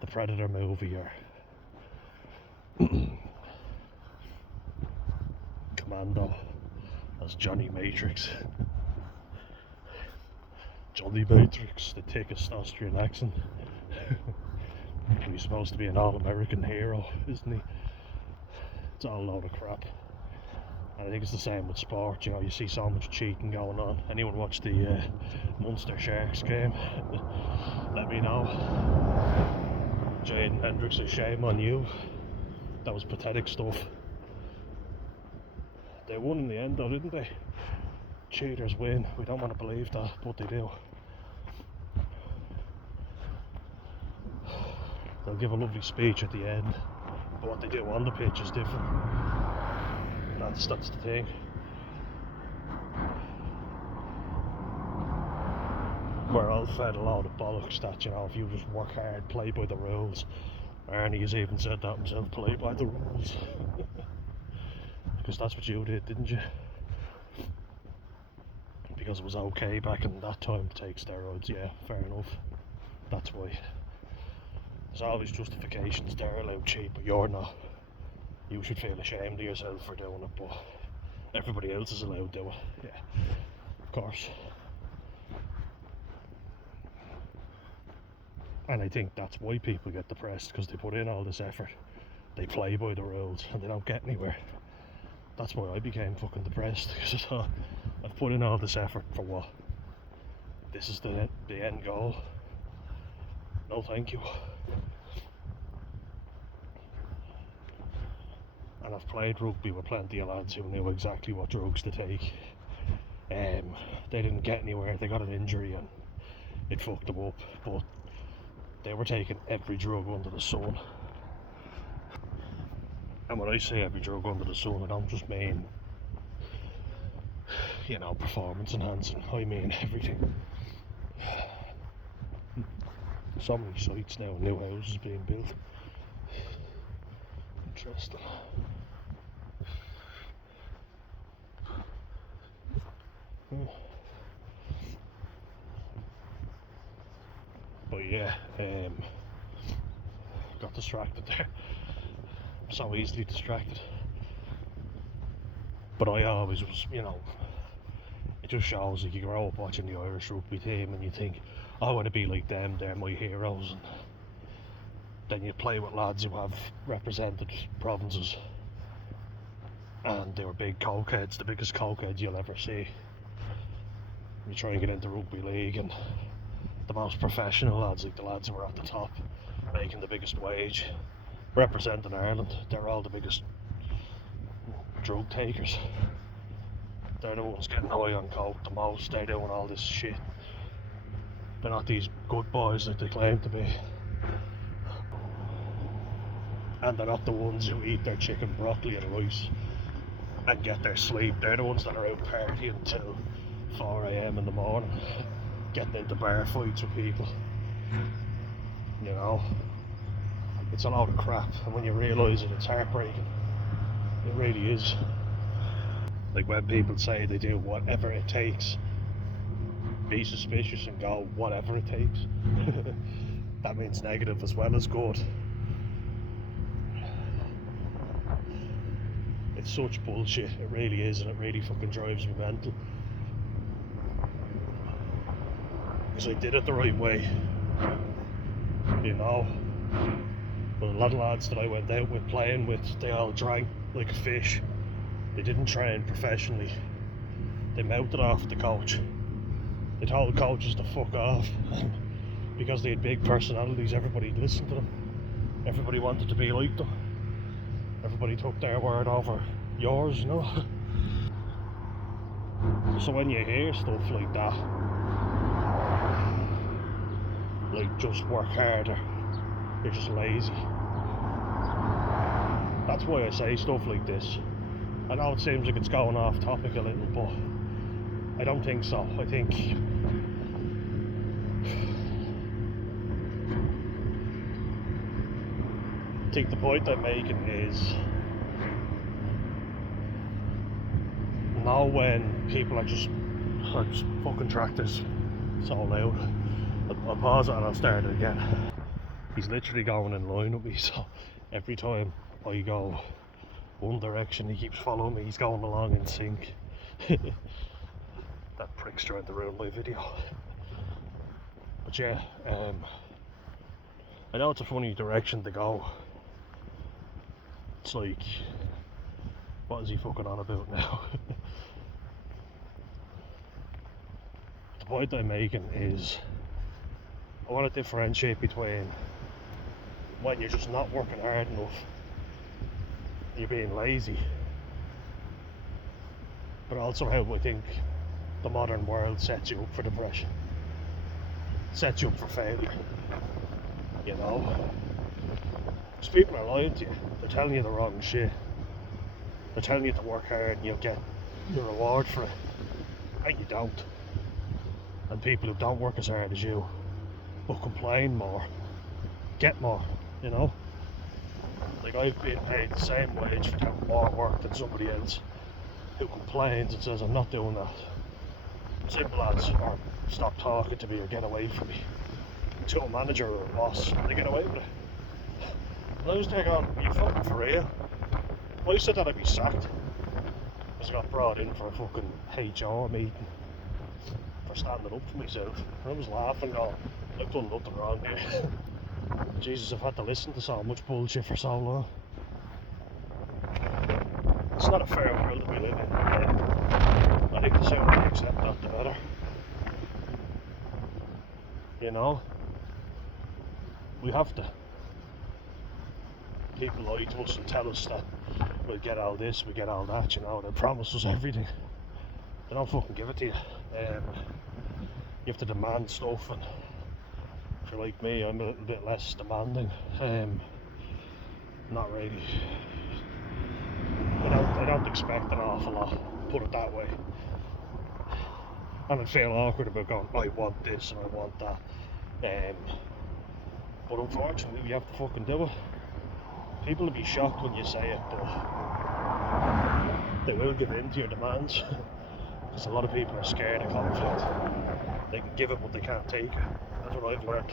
the Predator movie, or Commando as Johnny Matrix. Johnny Matrix, the thickest Austrian accent. He's supposed to be an all-American hero, isn't he? It's all a load of crap. And I think it's the same with sport, you know, you see so much cheating going on. Anyone watch the Munster Sharks game? Let me know. Jane Hendricks, a shame on you. That was pathetic stuff. They won in the end though, didn't they? Cheaters win. We don't want to believe that, but they do. They'll give a lovely speech at the end, but what they do on the pitch is different. That's the thing. We're all fed a load of bollocks that, you know, if you just work hard, play by the rules. Arnie has even said that himself, play by the rules. Because that's what you did, didn't you? Because it was okay back in that time to take steroids, yeah, fair enough. That's why. There's always justifications, they're allowed cheat, but you're not. You should feel ashamed of yourself for doing it, but everybody else is allowed to do it, yeah, of course. And I think that's why people get depressed, because they put in all this effort, they play by the rules, and they don't get anywhere. That's why I became fucking depressed, because I thought, I've put in all this effort for what? This is the end goal. No thank you. And I've played rugby with plenty of lads who knew exactly what drugs to take. They didn't get anywhere, they got an injury and it fucked them up, but they were taking every drug under the sun. And when I say every drug under the sun, I don't just mean, you know, performance enhancing, I mean everything. So many sites now, new houses being built. Interesting. But yeah, got distracted there. I'm so easily distracted. But I always was, you know, it just shows like you grow up watching the Irish rugby team and you think, I want to be like them, they're my heroes. And then you play with lads who have represented provinces and they were big cokeheads, the biggest cokeheads you'll ever see. You try and get into rugby league and the most professional lads, like the lads who are at the top, making the biggest wage, representing Ireland, they're all the biggest drug takers. They're the ones getting high on coke the most, they're doing all this shit. They're not these good boys that they claim to be. And they're not the ones who eat their chicken, broccoli and rice and get their sleep. They're the ones that are out partying until 4 AM in the morning, getting into bar fights with people. You know, it's a load of crap, and when you realise it, it's heartbreaking. It really is. Like when people say they do whatever it takes, be suspicious and go whatever it takes. That means negative as well as good. It's such bullshit, it really is, and it really fucking drives me mental. Because I did it the right way, you know. But a lot of lads that I went out with, playing with, they all drank like a fish. They didn't train professionally. They mouthed it off the coach. They told coaches to fuck off. Because they had big personalities, everybody listened to them. Everybody wanted to be like them. Everybody took their word over yours, you know. So when you hear stuff like that, like just work harder, you're just lazy. That's why I say stuff like this. I know it seems like it's going off topic a little, but I don't think so. I think the point I'm making is, now when people are just fucking tractors so loud, I'll pause it and I'll start it again. He's literally going in line with me, so every time I go one direction he keeps following me, he's going along in sync. That prick's trying to ruin my video. But yeah, I know it's a funny direction to go. It's like, what is he fucking on about now? The point I'm making is, I want to differentiate between when you're just not working hard enough, you're being lazy, but also how I think the modern world sets you up for depression, sets you up for failure, you know? Because people are lying to you, they're telling you the wrong shit, they're telling you to work hard and you'll get the reward for it, and you don't. And people who don't work as hard as you, but complain more, get more, you know? Like, I've been paid the same wage for doing more work than somebody else who complains and says I'm not doing that. Simple as, or stop talking to me or get away from me. To a manager or a boss, and they get away with it. And I was there going, are you fucking for real? If I said that, I'd be sacked. Because I got brought in for a fucking HR meeting for standing up for myself. And I was laughing going, I've done nothing wrong here. Jesus, I've had to listen to so much bullshit for so long. It's not a fair world that we live in. I think the sooner we accept that, the better. You know? We have to. People lie to us and tell us that we'll get all this, we get all that, you know, they promise us everything. They don't fucking give it to you. You have to demand stuff, and if you're like me, I'm a little bit less demanding. Not really. I don't expect an awful lot, put it that way. And I feel awkward about going, I want this and I want that. But unfortunately, we have to fucking do it. People will be shocked when you say it, but they will give in to your demands. Because a lot of people are scared of conflict. They can give it, but they can't take it. That's what I've learned.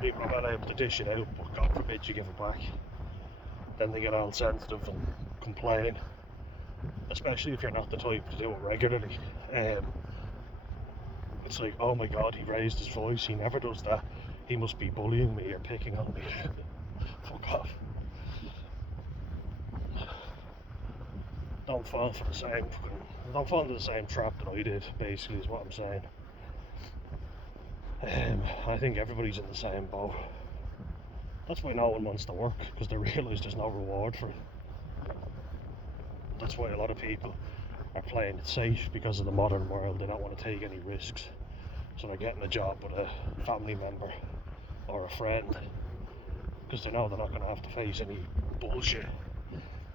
People are well able to dish it out, but God forbid you give it back. Then they get all sensitive and complain. Especially if you're not the type to do it regularly. It's like, oh my God, he raised his voice, he never does that. He must be bullying me or picking on me. Fuck off. Don't fall into the same trap that I did, basically, is what I'm saying. I think everybody's in the same boat. That's why no one wants to work, because they realise there's no reward for it. That's why a lot of people are playing it safe because of the modern world. They don't want to take any risks. So they're getting a job with a family member or a friend because they know they're not going to have to face any bullshit.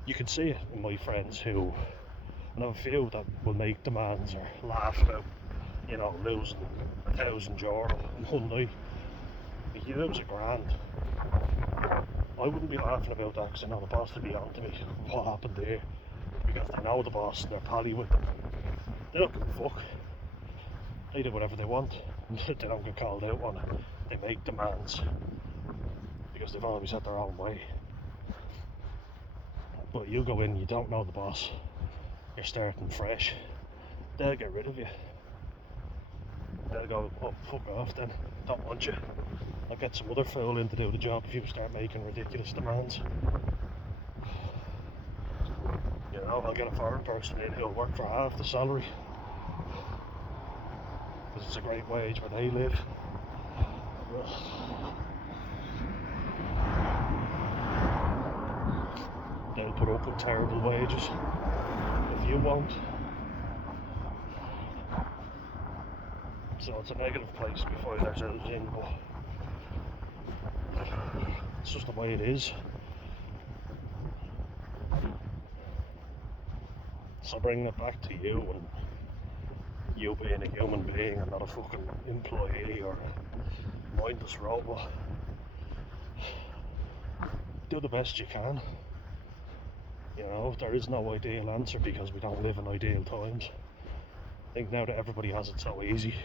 You can see it in my friends who, and I have a few that will make demands or laugh about, you know, losing €1,000 in one night. If you lose $1,000, I wouldn't be laughing about that because I know the boss would be on to me. What happened there? Because they know the boss and they're pally with them. They don't give a fuck. They do whatever they want. They don't get called out on it. They make demands because they've always had their own way. But you go in, you don't know the boss, you're starting fresh, they'll get rid of you. They'll go, oh, fuck off then, don't want you. I'll get some other fool in to do the job if you start making ridiculous demands. You know, I'll get a foreign person in who'll work for half the salary. Because it's a great wage where they live. They'll put up with terrible wages if you won't. So it's a negative place we find ourselves in, but it's just the way it is. So bringing it back to you and you being a human being and not a fucking employee or a mindless robot. Do the best you can. You know, there is no ideal answer because we don't live in ideal times. I think now that everybody has it so easy,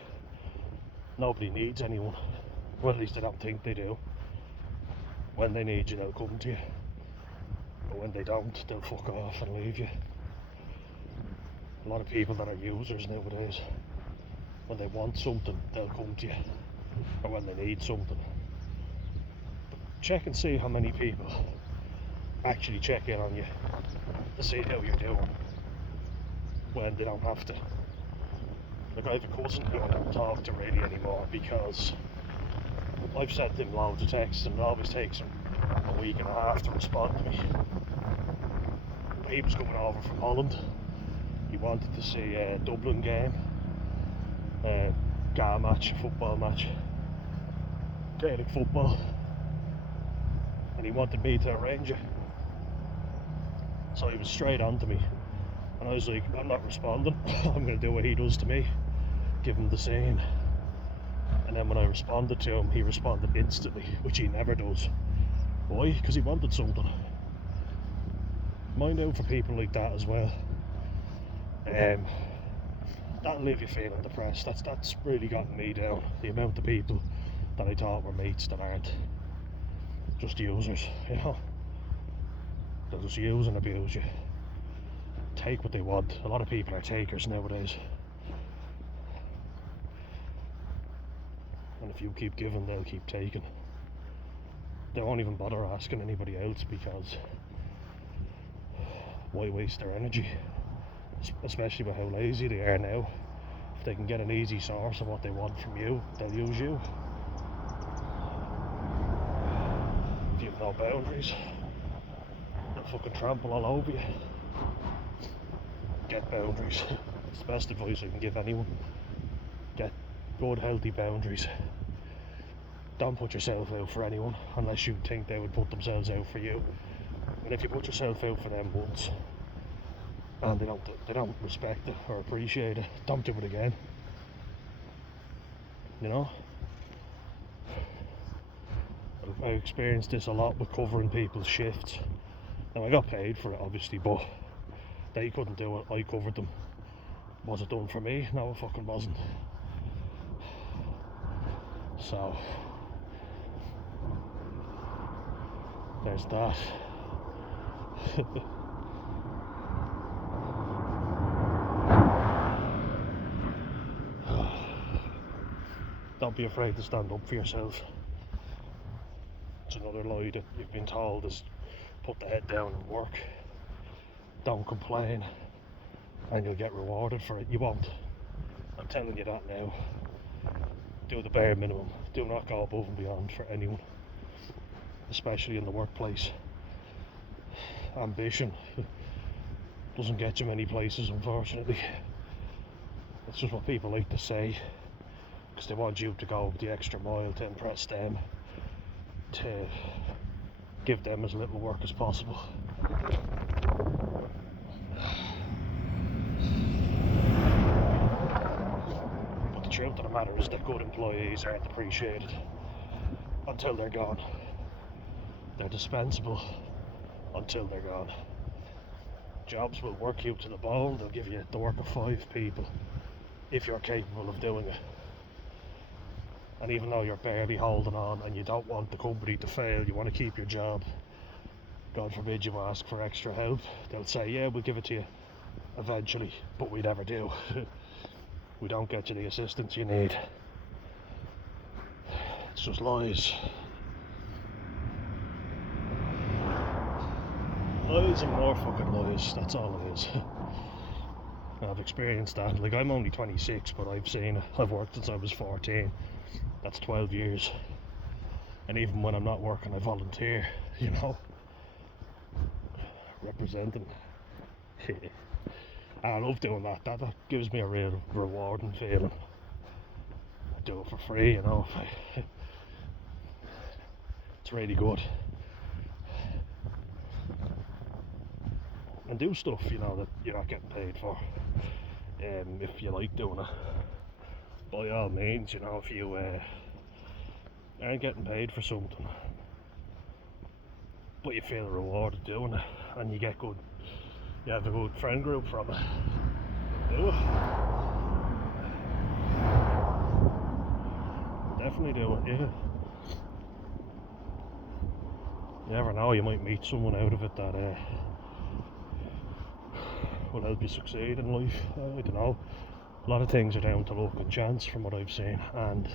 nobody needs anyone. Well, at least they don't think they do. When they need you, they'll come to you. But when they don't, they'll fuck off and leave you. A lot of people that are users nowadays, when they want something, they'll come to you. or when they need something. Check and see how many people actually check in on you to see how you're doing when they don't have to. Like, I have a cousin who I don't talk to really anymore because I've sent him loads of texts and it always takes him a week and a half to respond to me. But he was coming over from Holland. He wanted to see a Dublin game, a GA match, a football match, Gaelic football, and he wanted me to arrange it. So he was straight on to me, and I was like, I'm not responding. I'm going to do what he does to me, give him the same. And then when I responded to him, he responded instantly, which he never does. Why? Because he wanted something. Mind out for people like that as well. That'll leave you feeling depressed. That's really gotten me down. The amount of people that I thought were mates that aren't. Just users, you know. They'll just use and abuse you. Take what they want. A lot of people are takers nowadays. And if you keep giving, they'll keep taking. They won't even bother asking anybody else because why waste their energy? Especially with how lazy they are now. If they can get an easy source of what they want from you, they'll use you. If you have no boundaries, they'll fucking trample all over you. Get boundaries. It's the best advice I can give anyone. Get good, healthy boundaries. Don't put yourself out for anyone unless you think they would put themselves out for you. And if you put yourself out for them once and they don't respect it or appreciate it, don't do it again. You know? I experienced this a lot with covering people's shifts. Now I got paid for it obviously, but they couldn't do it, I covered them. Was it done for me? No, it fucking wasn't. So there's that. Don't be afraid to stand up for yourself. It's another lie that you've been told is put the head down and work. Don't complain and you'll get rewarded for it. You won't. I'm telling you that now. Do the bare minimum. Do not go above and beyond for anyone, especially in the workplace. Ambition doesn't get you many places, unfortunately. It's just what people like to say because they want you to go the extra mile to impress them, to give them as little work as possible. But the truth of the matter is that good employees aren't appreciated until they're gone. They're dispensable until they're gone. Jobs will work you to the bone. They'll give you the work of 5 people if you're capable of doing it. And even though you're barely holding on and you don't want the company to fail, you want to keep your job, God forbid you ask for extra help, they'll say, yeah, we'll give it to you eventually, but we never do. We don't get you the assistance you need. It's just lies. Lies and more fucking lies, that's all it is. I've experienced that. Like, I'm only 26, but I've seen it. I've worked since I was 14. That's 12 years. And even when I'm not working, I volunteer, you know, representing. And I love doing that. That gives me a real rewarding feeling. I do it for free, you know. It's really good. And do stuff, you know, that you're not getting paid for. If you like doing it, by all means, you know, if you aren't getting paid for something, but you feel rewarded doing it, and you have a good friend group from it, do it. Definitely do it, yeah. You never know, you might meet someone out of it that will help you succeed in life. I don't know. A lot of things are down to luck and chance from what I've seen, and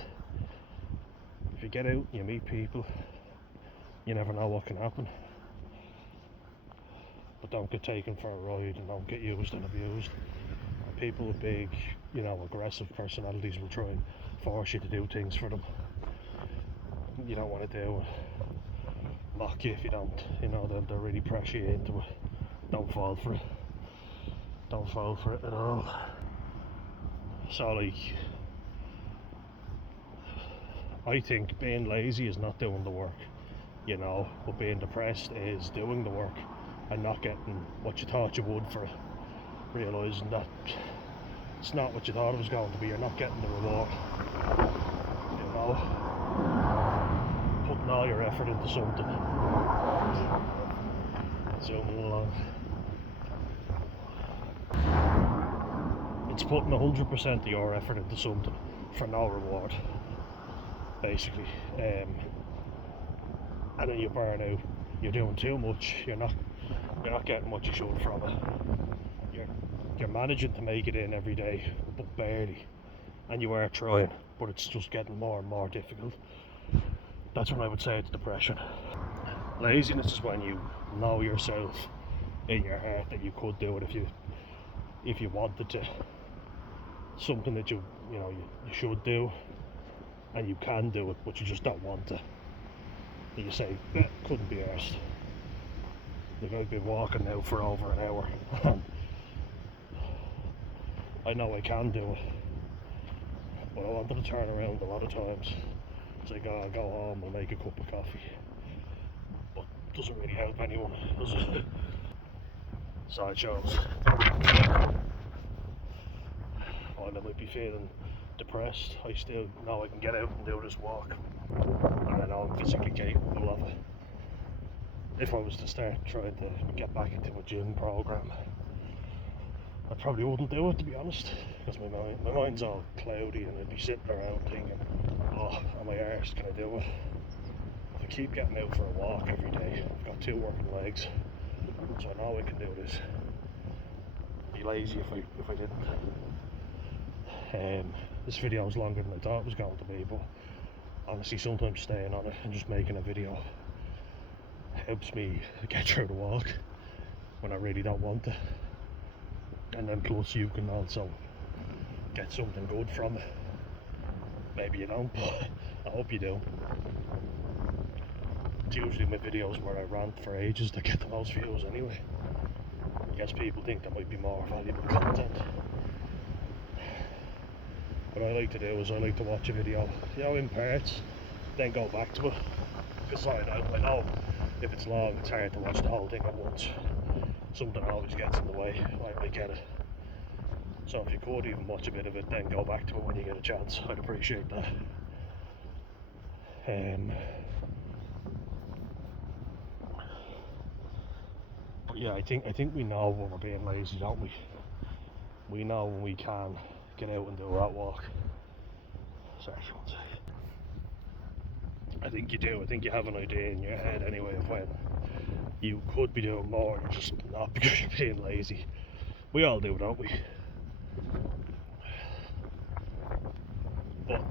you get out, you meet people, you never know what can happen. But don't get taken for a ride and don't get used and abused. People with big, aggressive personalities will try and force you to do things for them you don't want to do, mock you if you don't. They'll really pressure you into it. Don't fall for it. Don't fall for it at all. So I think being lazy is not doing the work, but being depressed is doing the work and not getting what you thought you would for it. Realising that it's not what you thought it was going to be. You're not getting the reward. Putting all your effort into something. Zooming along. It's putting 100% of your effort into something for no reward, basically. And then you burn out. You're doing too much. You're not getting what you should from it. You're managing to make it in every day, but barely. And you are trying, but it's just getting more and more difficult. That's when I would say it's depression. Laziness is when you know yourself in your heart that you could do it if you wanted to. Something that you should do, and you can do it, but you just don't want to. And you say, couldn't be arsed. I've been walking now for over an hour. I know I can do it, but I wanted to turn around a lot of times. It's like, I'll go home and make a cup of coffee, but it doesn't really help anyone, does it? So I chose. While I might be feeling depressed, I still know I can get out and do this walk, and I know I'm physically capable of it. If I was to start trying to get back into a gym program, I probably wouldn't do it, to be honest, because my mind's all cloudy and I'd be sitting around thinking, oh, am I arsed, can I do it? If I keep getting out for a walk every day, I've got 2 working legs, so I know I can do this. I'd be lazy if I didn't. This video was longer than I thought it was going to be, but honestly sometimes staying on it and just making a video helps me get through the walk when I really don't want to. And then plus you can also get something good from it. Maybe you don't, but I hope you do. It's usually my videos where I rant for ages that get the most views anyway. I guess people think there might be more valuable content. What I like to do is I like to watch a video, in parts, then go back to it. Because I know if it's long, it's hard to watch the whole thing at once. Something always gets in the way. I get it. So if you could even watch a bit of it, then go back to it when you get a chance, I'd appreciate that. But yeah, I think we know when we're being lazy, don't we? We know when we can get out and do that walk. Sorry, one second. I think you do. I think you have an idea in your head anyway of when you could be doing more, you're just not because you're being lazy. We all do, don't we? But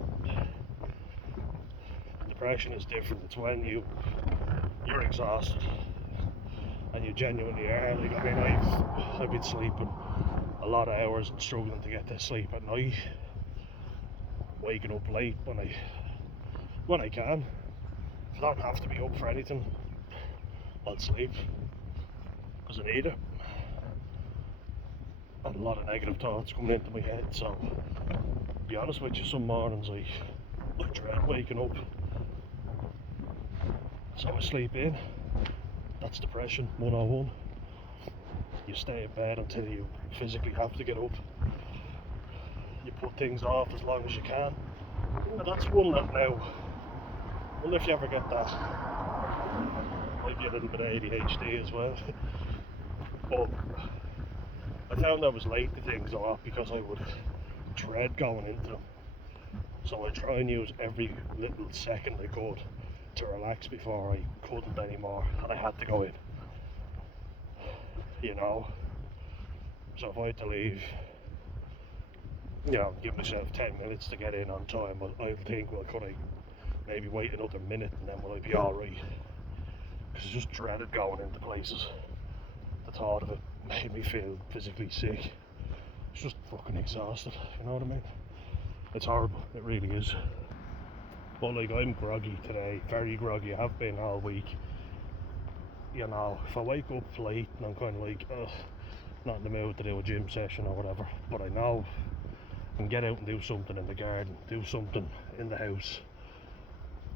depression is different. It's when you're exhausted and you genuinely are. Like, I mean, I've been sleeping a lot of hours and struggling to get to sleep at night, waking up late when I can. If I don't have to be up for anything, I'll sleep because I need it. And a lot of negative thoughts coming into my head, so to be honest with you, some mornings I dread waking up, so I sleep in. That's depression 101. You stay in bed until you physically have to get up. You put things off as long as you can. And that's one that now, I wonder if you ever get that. Might be a little bit of ADHD as well. But I found I was late to things a lot because I would dread going into them. So I try and use every little second I could to relax before I couldn't anymore and I had to go in. So if I had to leave, give myself 10 minutes to get in on time, I'll think, well, maybe wait another minute and then will I be alright? Because I just dreaded going into places. The thought of it made me feel physically sick. It's just fucking exhausted, you know what I mean? It's horrible, it really is. But like, I'm groggy today, very groggy. I have been all week. You know, if I wake up late and I'm kind of like, ugh, not in the mood to do a gym session or whatever, but I know I can get out and do something in the garden, do something in the house.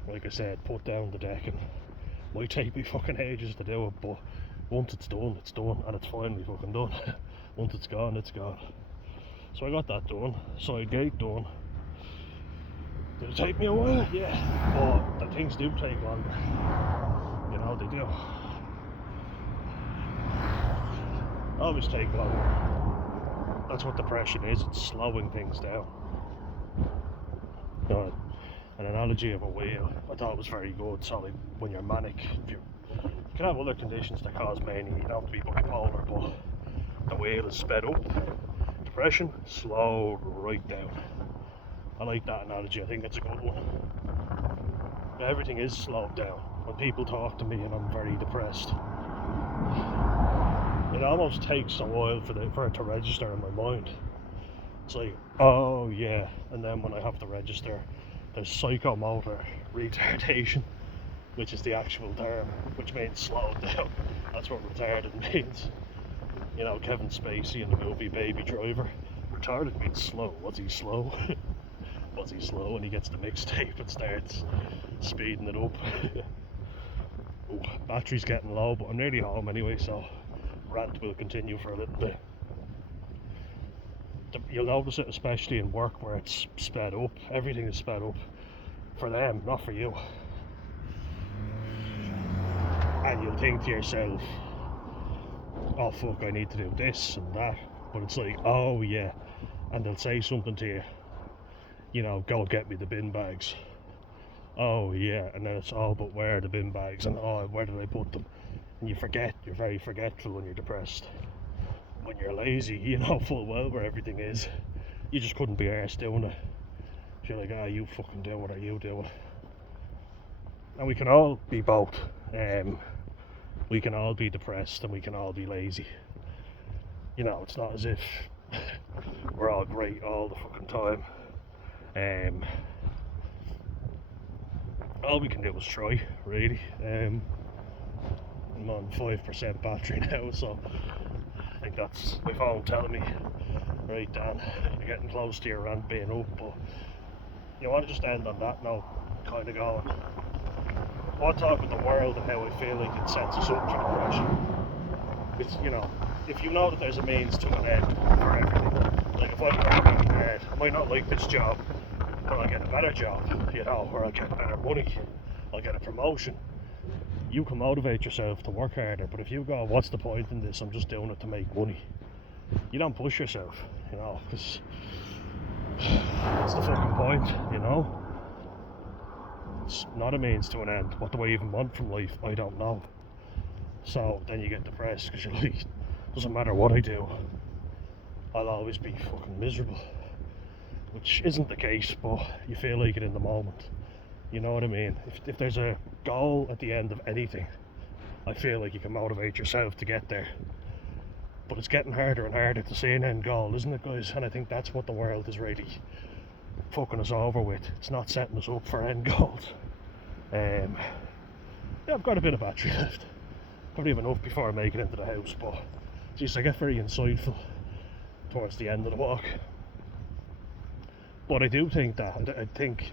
Like I said, put down the decking. Might take me fucking ages to do it, but once it's done, and it's finally fucking done. Once it's gone, it's gone. So I got that done, side gate done. Did it take me a while? Yeah, but the things do take longer. You know, they do. Always take longer. That's what depression is, it's slowing things down. An analogy of a wheel, I thought was very good. So like, when you're manic, you can have other conditions that cause mania. You don't have to be bipolar, but the wheel is sped up. Depression, slowed right down. I like that analogy, I think it's a good one. Everything is slowed down. When people talk to me and I'm very depressed, it almost takes a while for it to register in my mind. It's like, oh yeah, and then when I have to register, there's psychomotor retardation, which is the actual term, which means slowed down. That's what retarded means. You know, Kevin Spacey in the movie Baby Driver. Retarded means slow. Was he slow? Was he slow? And he gets the mixtape and starts speeding it up. Ooh, battery's getting low, but I'm nearly home anyway, so rant will continue for a little bit. You'll notice it especially in work where it's sped up. Everything is sped up for them, not for you. And you'll think to yourself, oh fuck, I need to do this and that. But it's like, oh yeah. And they'll say something to you, you know, go get me the bin bags. Oh yeah, and then it's, oh, but where are the bin bags? And oh, where did I put them? And you forget, you're very forgetful when you're depressed. When you're lazy, you know full well where everything is. You just couldn't be arsed doing it. You're like, ah, you fucking do it, or you do it. And we can all be both. We can all be depressed and we can all be lazy. You know, it's not as if we're all great all the fucking time. All we can do is try, really. I'm on 5% battery now, so I think that's my phone telling me, right Dan, you're getting close to your rant being up. But you want to just end on that note, kind of going, I want to talk about the world and how I feel like it sets us up for depression. It's, you know, if you know that there's a means to an end for everything, like if I'm working hard, I might not like this job, but I'll get a better job, you know, or I'll get better money, I'll get a promotion. You can motivate yourself to work harder, but if you go, what's the point in this, I'm just doing it to make money, you don't push yourself, you know, because what's the fucking point, you know? It's not a means to an end. What do I even want from life? I don't know. So then you get depressed because you're like, doesn't matter what I do, I'll always be fucking miserable. Which isn't the case, but you feel like it in the moment. You know what I mean? If there's a goal at the end of anything, I feel like you can motivate yourself to get there. But it's getting harder and harder to see an end goal, isn't it, guys? And I think that's what the world is really fucking us over with. It's not setting us up for end goals. Yeah, I've got a bit of battery left. Probably have enough before I make it into the house, but geez, I get very insightful towards the end of the walk. But I do think that, I think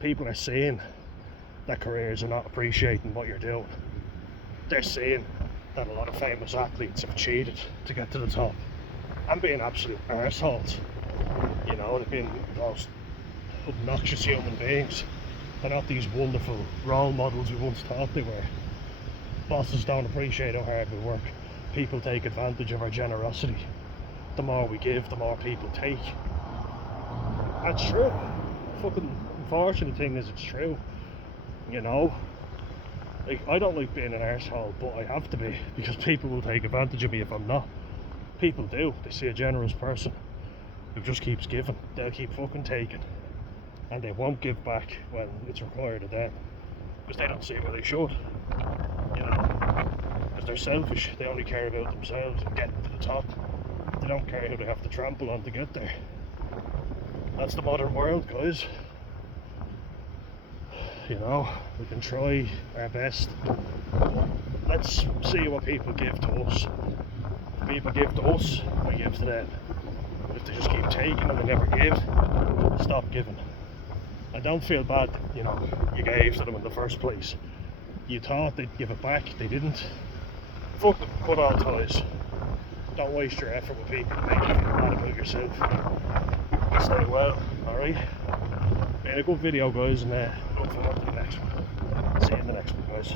people are seeing that careers are not appreciating what you're doing. They're seeing that a lot of famous athletes have cheated to get to the top and being absolute arseholes. You know, they've been those obnoxious human beings. They're not these wonderful role models we once thought they were. Bosses don't appreciate how hard we work. People take advantage of our generosity. The more we give, the more people take. That's true. Fucking unfortunate thing is it's true. You know? Like, I don't like being an arsehole, but I have to be, because people will take advantage of me if I'm not. People do. They see a generous person who just keeps giving. They'll keep fucking taking. and they won't give back when it's required of them because they don't see where they should, you know, because they're selfish. They only care about themselves and getting to the top. They don't care who they have to trample on to get there. That's the modern world, guys. You know, we can try our best. Let's see what people give to us. If people give to us, we give to them. If they just keep taking and they never give, stop giving. And don't feel bad that, you know, you gave to them in the first place. You thought they'd give it back, they didn't. Fuck them, cut all ties. Don't waste your effort with people that make you feel bad about yourself. Stay well, alright? Made a good video, guys, and look forward to the next one. See you in the next one, guys.